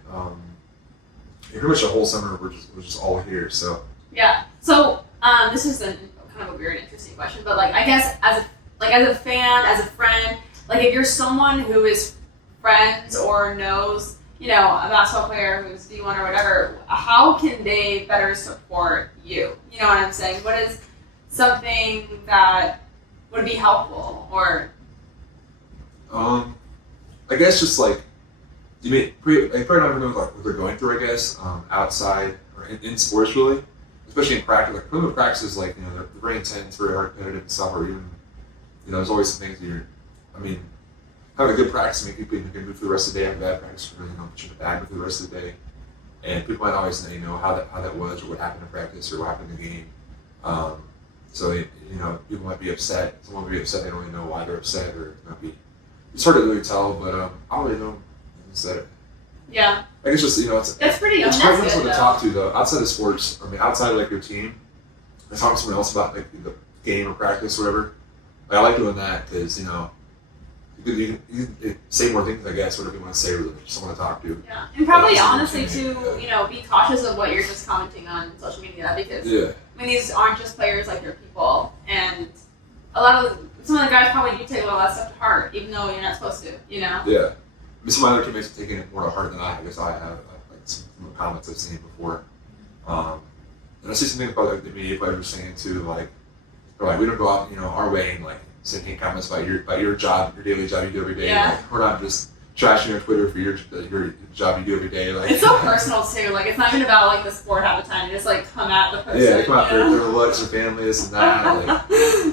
Pretty much the whole summer we're just all here. So yeah. So this is kind of a weird, interesting question, but like I guess as a fan, as a friend, like if you're someone who is friends or knows a basketball player who's D1 or whatever, how can they better support you? You know what I'm saying? What is something that would be helpful or? I guess just like you probably not even know like what they're going through. I guess outside or in sports really, especially in practice. Like primitive practice is like they're very intense, very hard competitive and stuff. Or even there's always some things having a good practice make people in a good mood for the rest of the day. Having bad practice really put you in a bad mood for the rest of the day. And people might always know how that was or what happened in practice or what happened in the game. So people might be upset. Someone might be upset. They don't really know why they're upset, or it might be. It's hard to really tell, but I don't really know instead. Yeah. I guess just it's that's pretty. It's hard for someone to talk to though outside of sports. Outside of like your team, I talk to someone else about like the game or practice or whatever. Like, I like doing that because you can say more things, I guess, whatever you want to say, or someone to talk to. Yeah, and probably honestly too, be cautious of what you're just commenting on social media because these aren't just players, like they're people, and some of the guys probably do take a lot of that stuff to heart, even though you're not supposed to, Yeah. Some of my other teammates have taken it more to heart than I guess I have. Like some comments I've seen before, and I see something about like the media players saying too, like they're like we don't go out, our way and like sending comments about your job, your daily job you do every day. Yeah. Like, we're not just trashing your Twitter for your job you do every day. Like it's so personal too. Like it's not even about like the sport half the time. You just like come at the person. Yeah, come out their looks, their family, this and that. Like,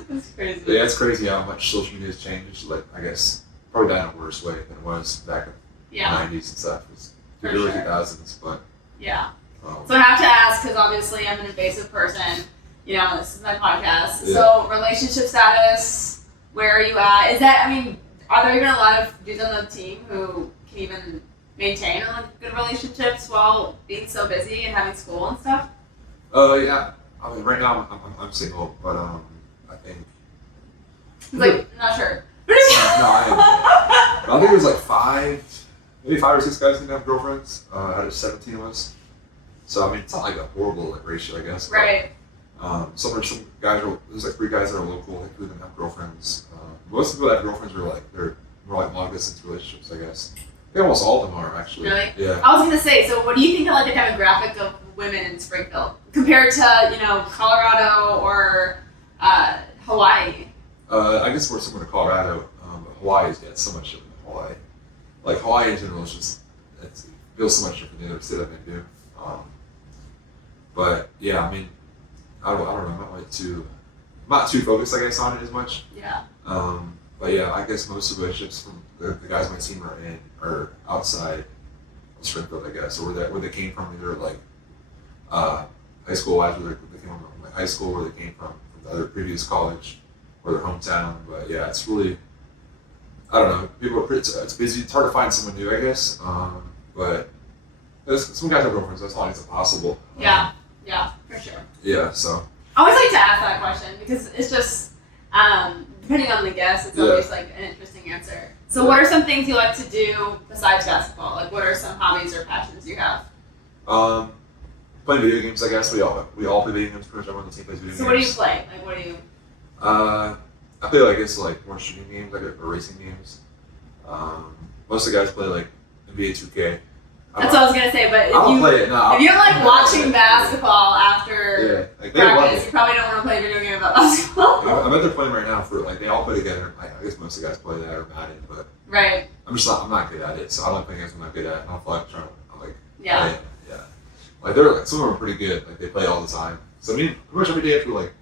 that's crazy. Yeah, it's crazy how much social media has changed. Like I guess probably not in a worse way than it was back in the 90s and stuff. It's the early 2000s, but yeah. So I have to ask because obviously I'm an invasive person. This is my podcast. Yeah. So relationship status, where are you at? Are there even a lot of dudes on the team who can even maintain good relationships while being so busy and having school and stuff? Yeah. Right now I'm single, but I think. He's like, not sure. No, I think it was like 5 maybe 5 or 6 guys didn't have girlfriends out of 17 of us. So I mean, it's not like a horrible like ratio, I guess. Right. But, some guys are there's like 3 guys that are local like, who didn't have girlfriends. Most people that have girlfriends are like they're more like long distance relationships, I guess. I think almost all of them are actually. Really? Yeah. I was gonna say. So, what do you think of like the demographic of women in Springfield compared to Colorado or Hawaii? I guess we're similar to Colorado, but Hawaii's got so much different than Hawaii. Like Hawaii in general is just it feels so much different than the other state I've been to. But yeah, I mean, I don't know. I'm not too focused, I guess, on it as much. Yeah. But yeah, I guess most of the relationships from the guys my team are outside of Springfield, I guess, or where they came from, either like high school wise, where they came from like high school, where they came from the other previous college, or their hometown. But yeah, it's really, I don't know. It's busy. It's hard to find someone new, I guess. But some guys have girlfriends. That's not always possible. Yeah, for sure. Yeah, so. I always like to ask that question because it's just, depending on the guest, it's always like an interesting answer. So what are some things you like to do besides basketball? Like what are some hobbies or passions you have? Playing video games, I guess. We all play video games. Pretty much everyone on the team plays video games. So what do you play? Like what do you? I play, I guess, like more shooting games, like or racing games. Most of the guys play like NBA 2K. That's what I was gonna say, but if you're like watching basketball after like, practice, you probably don't want to play a video game about basketball. I bet they're playing right now for like they all play together. I guess most of the guys play that or Madden, but right. I'm not good at it, so I don't play games I'm not good at. I don't feel like trying to yeah. play. Yeah. Like they're like some of them are pretty good. Like they play all the time. So I mean, pretty much every day after like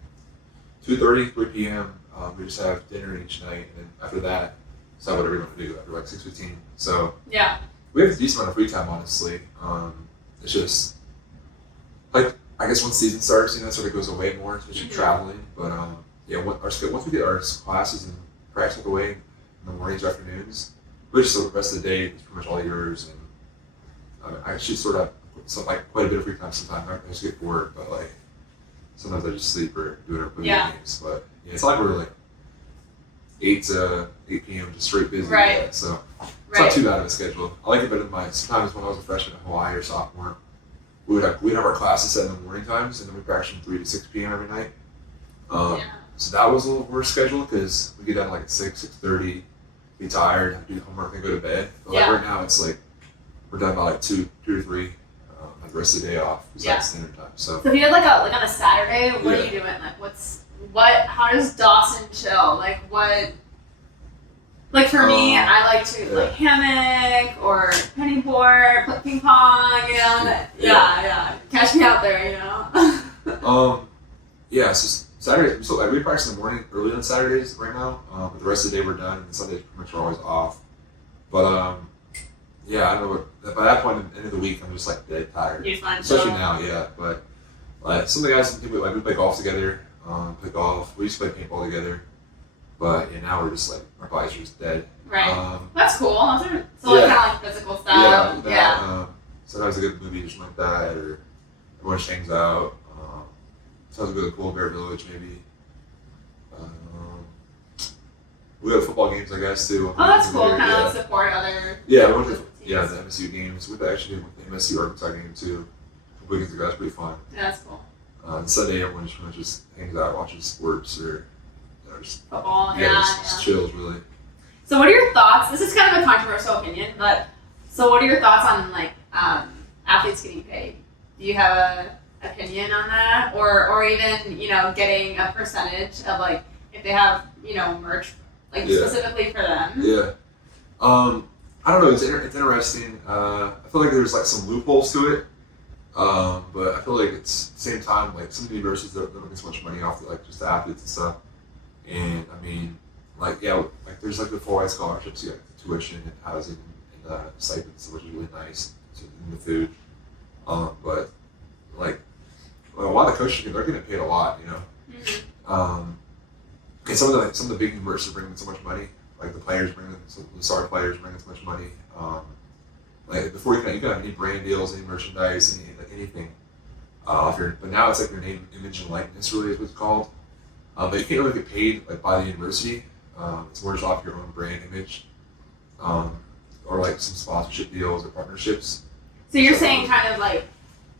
2:30, 3 p.m. We just have dinner each night, and then after that, decide whatever we want to do after like 6:15. So yeah. We have a decent amount of free time, honestly. It's just like I guess once season starts, that sort of goes away more, especially traveling. But yeah, once we get our classes and practice out the way in the mornings or afternoons, we just the rest of the day is pretty much all yours. And I actually sort of have quite a bit of free time sometimes. I just get bored, but like sometimes I just sleep or do whatever video games. But yeah, it's like we're like 8 p.m. just straight busy. Right. So. It's not too bad of a schedule. I like it better than sometimes when I was a freshman at Hawaii or sophomore, we'd have our classes set in the morning times, and then we practice from 3 to 6 p.m. every night. So that was a little worse schedule because we get done like at 6:30, be tired, have to do homework, and go to bed. But like right now, it's like we're done by like 2 to 3, like the rest of the day off. It's like standard time. So if you had like on a Saturday, what are you doing? Like how does Dawson chill? Like what? Like for me, I like to like hammock or penny board, play ping pong, Yeah. Catch me out there, Yeah, so Saturdays, so we practice in the morning early on Saturdays right now, but the rest of the day we're done, and Sundays pretty much are always off. But yeah, I don't know, but by that point at the end of the week, I'm just like dead tired. Especially now, yeah. But like some of the guys, we play golf together, we used to play paintball together. But now we're just like, our bodies are just dead. Right. That's cool. So kind of like physical stuff. Yeah. Sometimes a good movie or something like that, or everyone just hangs out. Sometimes we go to Cool Bear Village maybe. We go to football games, I guess, too. Oh, that's cool. Kind of support other. Yeah, we went to the MSU games. We actually did the MSU Arkansas game too. Weekends ago, that's pretty fun. Yeah, that's cool. And Sunday, everyone just hangs out, watches sports or. Football, just chills, really. So what are your thoughts? This is kind of a controversial opinion, but so what are your thoughts on like athletes getting paid? Do you have a opinion on that, or even getting a percentage of like if they have merch like specifically for them? Yeah. I don't know. It's interesting. I feel like there's like some loopholes to it. But I feel like it's at the same time like some universities don't get so much money off like just the athletes and stuff. And I mean, like there's like the full-ride scholarships, the tuition and housing and stipends, which is really nice, and the food. But like a lot of the coaches, they're getting paid a lot, Mm-hmm. Okay, some of the big universities are bringing so much money. Like the star players bringing so much money. Like before you can have any brand deals, any merchandise, anything. But now it's like your name, image, and likeness really is what it's called. But you can't really get paid like by the university. It's more just off your own brand image, or like some sponsorship deals or partnerships. So you're saying kind of like,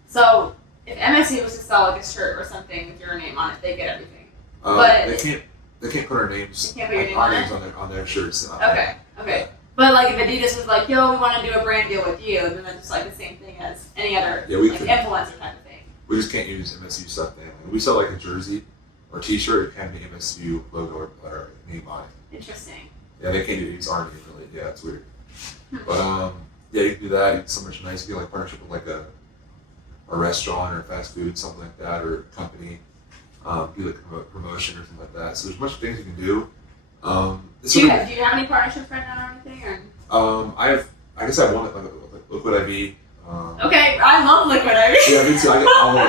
so if MSU was to sell like a shirt or something with your name on it, they get everything. But they can't put our names. They can't put your name our on names it? on their shirts. Okay. But like if Adidas was like, yo, we want to do a brand deal with you, then that's just like the same thing as any other influencer type of thing. We just can't use MSU stuff then. Like, we sell like a jersey or t-shirt, it can be MSU logo or name on it. Interesting. Yeah, they can't use our name really. Yeah, it's weird. But yeah, you can do that. You can so much nice. You get like partnership with like a restaurant or fast food, something like that, or a company. Do like a promotion or something like that. So there's much things you can do. Do you have any partnerships right now or anything? Or? I guess I have one like Liquid IV. Okay, I love Liquid IV. Yeah, me too.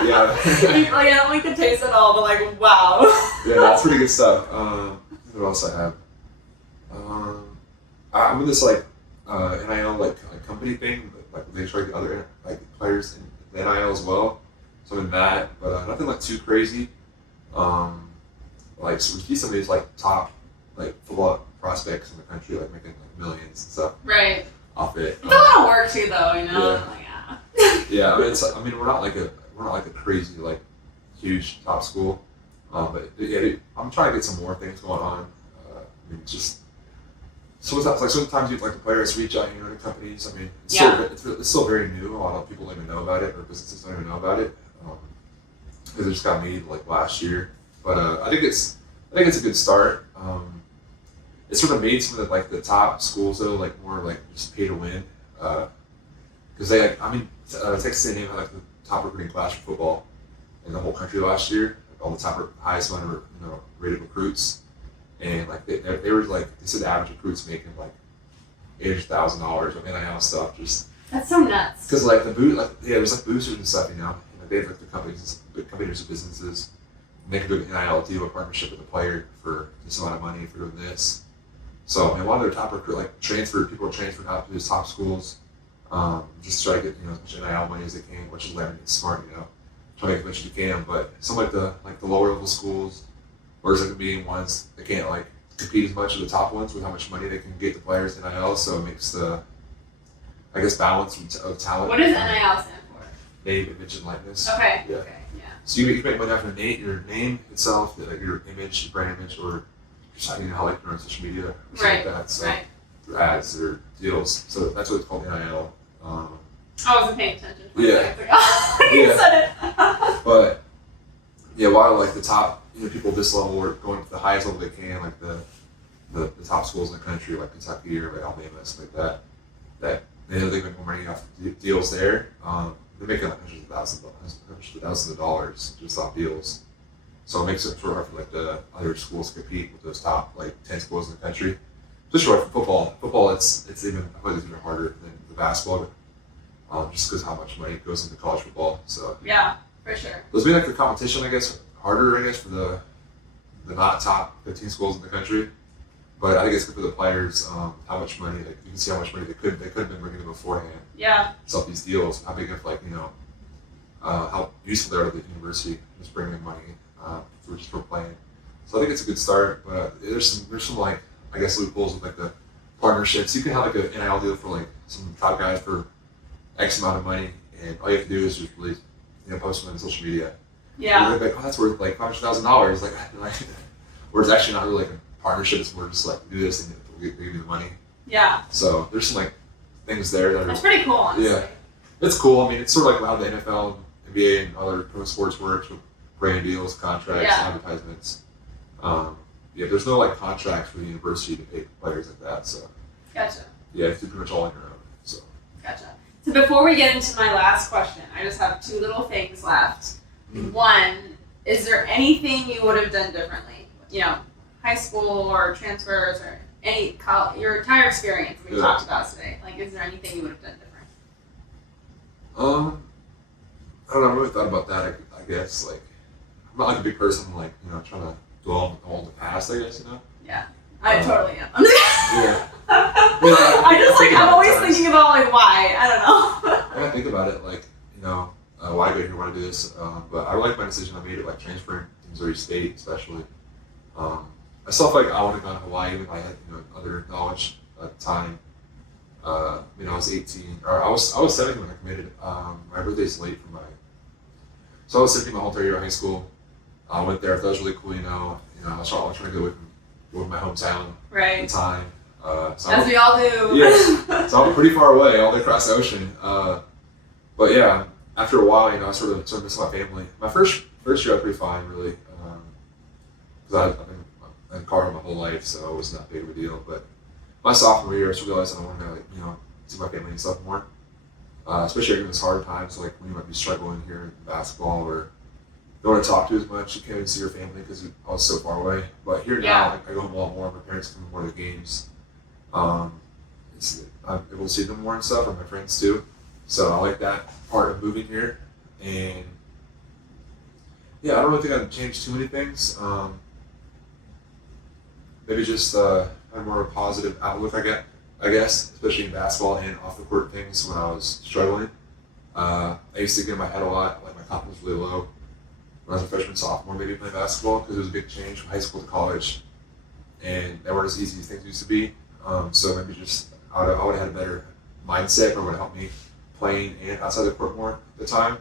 Yeah. Like I don't like the taste at all, but like wow. Yeah, that's pretty good stuff. What else I have? I'm in this like NIL like company thing, like they try to get other like players in the NIL as well. So I'm in that, but nothing like too crazy. Like so we see some of these like top like football prospects in the country like making like millions and stuff. Right. Off it. It's a lot of work too, though. You know. Yeah. Like, yeah. I mean, we're not like a crazy like huge top school, but yeah, I'm trying to get some more things going on. I mean, just sometimes you like the players reach out, to companies. I mean, it's still very new. A lot of people don't even know about it, or businesses don't even know about it, because it just got made like last year. But I think it's a good start. It sort of made some of the top schools though like more like just pay to win, because Texas A&M had like the top recruiting class for football in the whole country last year. Like, all the highest one rated recruits. And like they were like they said the average recruits making like $800,000 on NIL stuff. Just that's so nuts. Because there's like boosters and stuff, they have like the companies or businesses, and they can do an NIL deal, a partnership with the player for this amount of money for doing this. So I mean, a lot of their top people are transferring out to these top schools, just try to get as much NIL money as they can, which is letting it smart, try to get as much as you can. But some like the lower level schools, or like the medium ones, they can't like compete as much as the top ones with how much money they can get the players NIL. So it makes the balance of talent. What does NIL stand for? Name, image, and likeness. Okay. Yeah. Okay. Yeah. So you make money off your name itself, like your image, your brand image, or just how like you're on social media or something like that. So through ads or deals. So that's what it's called NIL. I wasn't paying attention. Yeah. You said it. But yeah, while like the top people at this level are going to the highest level they can, like the top schools in the country, like Kentucky or like Alabama, something like that they know they make more money off deals there. They're making like hundreds of thousands of dollars just off deals. So it makes it sort of hard for like the other schools to compete with those top like 10 schools in the country. Especially for football. Football, it's even harder than the basketball, just because how much money goes into college football. So yeah, for sure. Those make like the competition, I guess, harder, for the not top 15 schools in the country. But I think it's good for the players. How much money you can see how much money they could have been bringing in beforehand. Yeah. Sell these deals. How big of how useful they are to the university, just bringing in money for playing. So I think it's a good start. But there's some like I guess loopholes with like the partnerships. You can have like an NIL deal for like some top guys for X amount of money, and all you have to do is just really post them on social media. Yeah. And they're like, oh, that's worth like $500,000. Like, where it's actually not really like a partnership. It's more just like do this and we'll give you the money. Yeah. So there's some like things there that that's pretty cool. Honestly. Yeah, it's cool. I mean, it's sort of like how the NFL, NBA, and other pro sports works with brand deals, contracts, advertisements. There's no like contracts for the university to pay players like that. So. Gotcha. Yeah, you do pretty much all on your own. So. Gotcha. So before we get into my last question, I just have two little things left. One, is there anything you would have done differently? High school or transfers or any your entire experience we talked about today. Like, is there anything you would have done different? I don't know. I really thought about that. I guess like I'm not like a big person like trying to dwell on the past. I guess Yeah, I totally am. Yeah. I'm always thinking about like why. I don't know. I gotta think about it like why I go here, why I do this. But I like my decision I made it like transferring to Missouri State, especially. I still felt like I would have gone to Hawaii if I had other knowledge at the time. I was 18, or I was 17 when I committed. My birthday's late for so I was 17 my whole entire year of high school. I went there. That was really cool. I was trying to get away from my hometown at Right. the time. As we all do. Yeah. So I'm pretty far away, all the way across the ocean. But yeah, after a while, I sort of missed my family. My first year, I was pretty fine, really, because I've been in Colorado my whole life, so it wasn't that big of a deal. But my sophomore year, I just realized I wanted to, see my family and stuff more, especially during this hard times, like when you might be struggling here in basketball or don't want to talk to as much. You can't even see your family because I was so far away. But here now, I go home a lot more. My parents come to more of the games. I'm able to see them more and stuff, and my friends too. So I like that part of moving here. And yeah, I don't really think I'd change too many things. Maybe just have more of a positive outlook, I guess, especially in basketball and off the court things when I was struggling. I used to get in my head a lot, like my confidence was really low when I was a freshman, sophomore, maybe playing basketball, because it was a big change from high school to college, and they weren't as easy as things used to be. So maybe just I would have had a better mindset, or would have helped me playing and outside the court more at the time.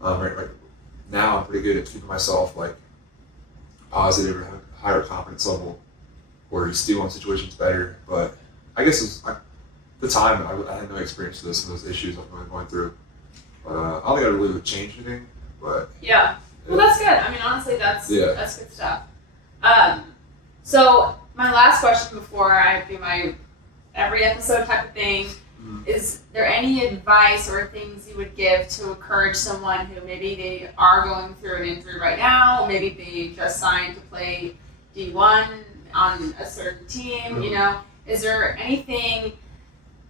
Right now, I'm pretty good at keeping myself like positive or having a higher confidence level, or just deal in situations better. But I guess at the time I had no experience with some of those issues I'm going through. I don't think I really would change anything. But yeah. Well, that's good. I mean, honestly, that's good stuff. So my last question before I do my every episode type of thing, is there any advice or things you would give to encourage someone who maybe they are going through an injury right now, maybe they just signed to play D1 on a certain team, is there anything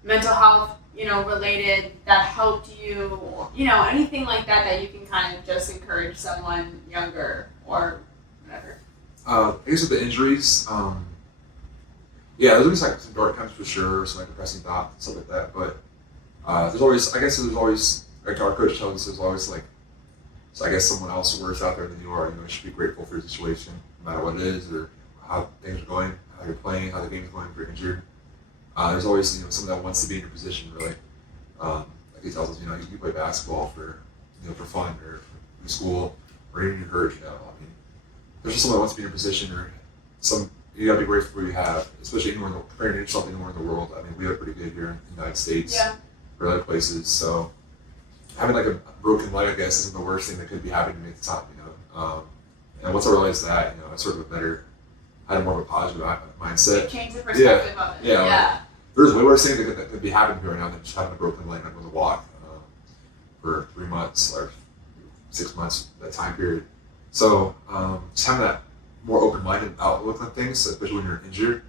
mental health, related that helped you, anything like that you can kind of just encourage someone younger or whatever? I guess with the injuries, there's always like some dark times for sure, some like depressing thoughts and stuff like that. But there's always, like our coach tells us, there's always like, so I guess someone else worse out there than you are. You should be grateful for your situation, no matter what it is, or how things are going, how you're playing, how the game's going if you're injured. There's always, someone that wants to be in your position, really. Like he tells us, you play basketball for fun or for school, or even you're hurt, I mean, there's just someone that wants to be in your position, or you gotta be grateful for what you have, especially comparing yourself to anywhere in the world. I mean, we have pretty good here in the United States, or other places. So having like a broken leg, I guess, isn't the worst thing that could be happening to me at the time, And once I realized that, I sort of had more of a positive mindset. Change the perspective of it. Yeah. There's way worse things that could be happening right now than just having a broken leg and not able to walk for 3 months or 6 months, that time period. So just having that more open-minded outlook on things, especially when you're injured,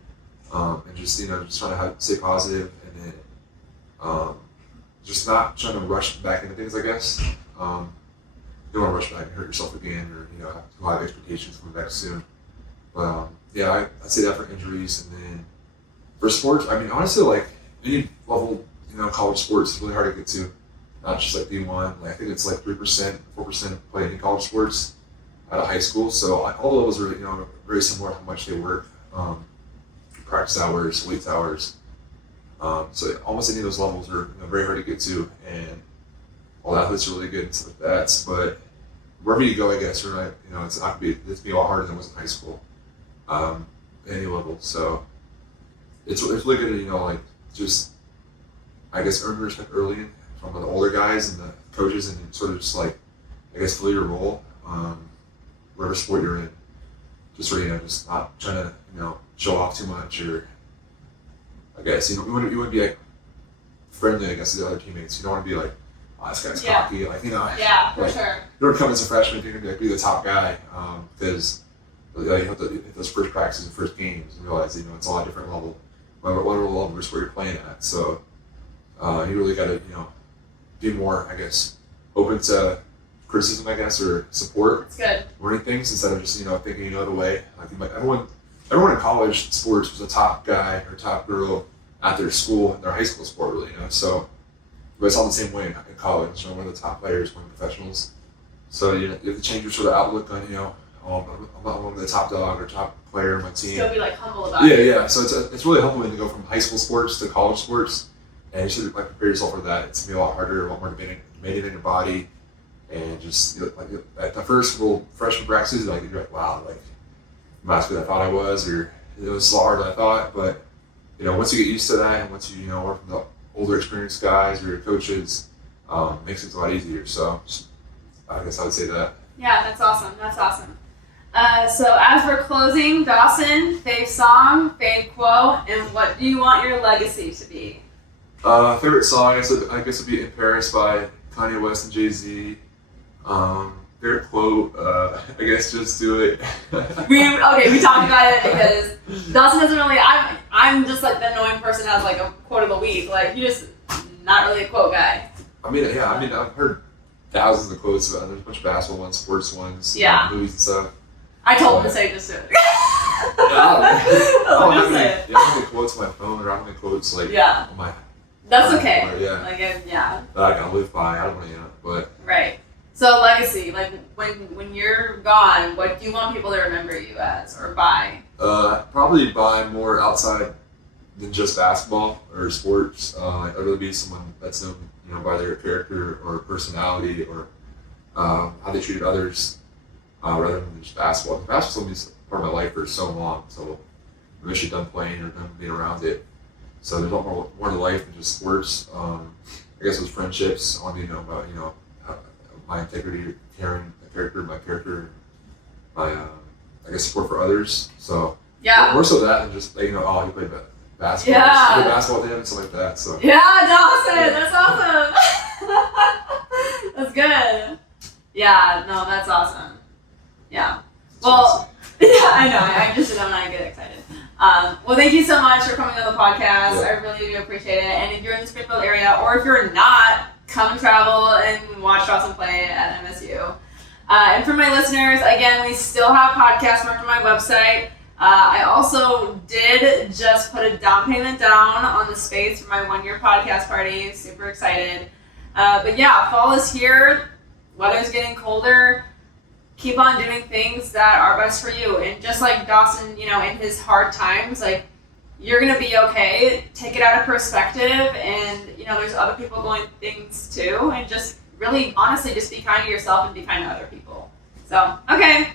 and just just trying to stay positive, and then just not trying to rush back into things, I guess. You don't want to rush back and hurt yourself again, or have too high expectations coming back soon. But I'd say that for injuries, and then for sports, I mean, honestly, like any level, college sports is really hard to get to. Not just like D1. Like I think it's like 3%, 4% play any college sports out of high school. So all the levels are very similar how much they work, practice hours, weights hours. So almost any of those levels are very hard to get to, and all the athletes are really good and stuff like that. But wherever you go, I guess, right? It's not gonna be a lot harder than it was in high school, at any level. So it's really good to just I guess earn respect early from the older guys and the coaches, and sort of just like I guess fill your role, whatever sport you're in. Just just not trying to show off too much, or I guess you want to be like friendly, I guess, to the other teammates. You don't want to be like, oh, this guy's cocky, like Yeah, for sure. You don't come as a freshman, you're gonna be the top guy, because you have to hit those first practices and first games and realize it's a lot different level, whatever level is where you're playing at. So you really got to be more, I guess, open to criticism, I guess, or support. It's good. Learning things instead of just thinking you know the way. Like everyone in college sports was a top guy or top girl at their school, their high school sport, really. So but it's all the same way in college. One of the top players, one of the professionals. So you have to change your sort of outlook on I'm the top dog or top player on my team. Still be like humble about it. Yeah. So it's really humbling to go from high school sports to college sports, and you should like prepare yourself for that. It's gonna be a lot harder, a lot more demanding in your body, and just like at the first little freshman practices, like you're like, wow, like I'm not as good as I thought I was, or it was a lot harder than I thought. But once you get used to that, and once you work with the older experienced guys or your coaches, makes it a lot easier. So I guess I would say that. Yeah, that's awesome. That's awesome. So as we're closing, Dawson, fave song, fave quote, and what do you want your legacy to be? Favorite song, I guess would be "In Paris" by Kanye West and Jay-Z. Favorite quote, I guess just do it. we talked about it because Dawson doesn't really. I'm just like the annoying person that has like a quote of the week. Like you just not really a quote guy. I've heard thousands of quotes. There's a bunch of basketball ones, sports ones, movies and stuff. I told him to say just do it. I don't have any quotes on my phone, or I don't have any quotes like on my. That's okay. That I can live by. I don't want to, but. Right. So legacy, like when you're gone, what do you want people to remember you as or by? Probably by more outside than just basketball or sports. I'd really be someone that's known, by their character or personality or how they treated others, rather than just basketball. Basketball's been part of my life for so long, so I'm actually done playing or done being around it. So there's a lot more to life than just sports. I guess with friendships, I want to know about my integrity, my character, my I guess support for others. So more so that than just you played basketball. Yeah. You play basketball with him and stuff like that. So Dawson, that's awesome. That's good. Yeah, no, that's awesome. Yeah. Well, I know. I just don't want to get excited. Well, thank you so much for coming on the podcast. I really do appreciate it. And if you're in the Springfield area, or if you're not, come travel and watch Dawson play at MSU. And for my listeners, again, we still have podcasts marked on my website. I also did just put a down payment down on the space for my 1-year podcast party. Super excited. But yeah, fall is here. Weather's getting colder. Keep on doing things that are best for you. And just like Dawson, in his hard times, like you're going to be okay. Take it out of perspective. And, there's other people going things too. And just really, honestly, just be kind to yourself and be kind to other people. So, okay.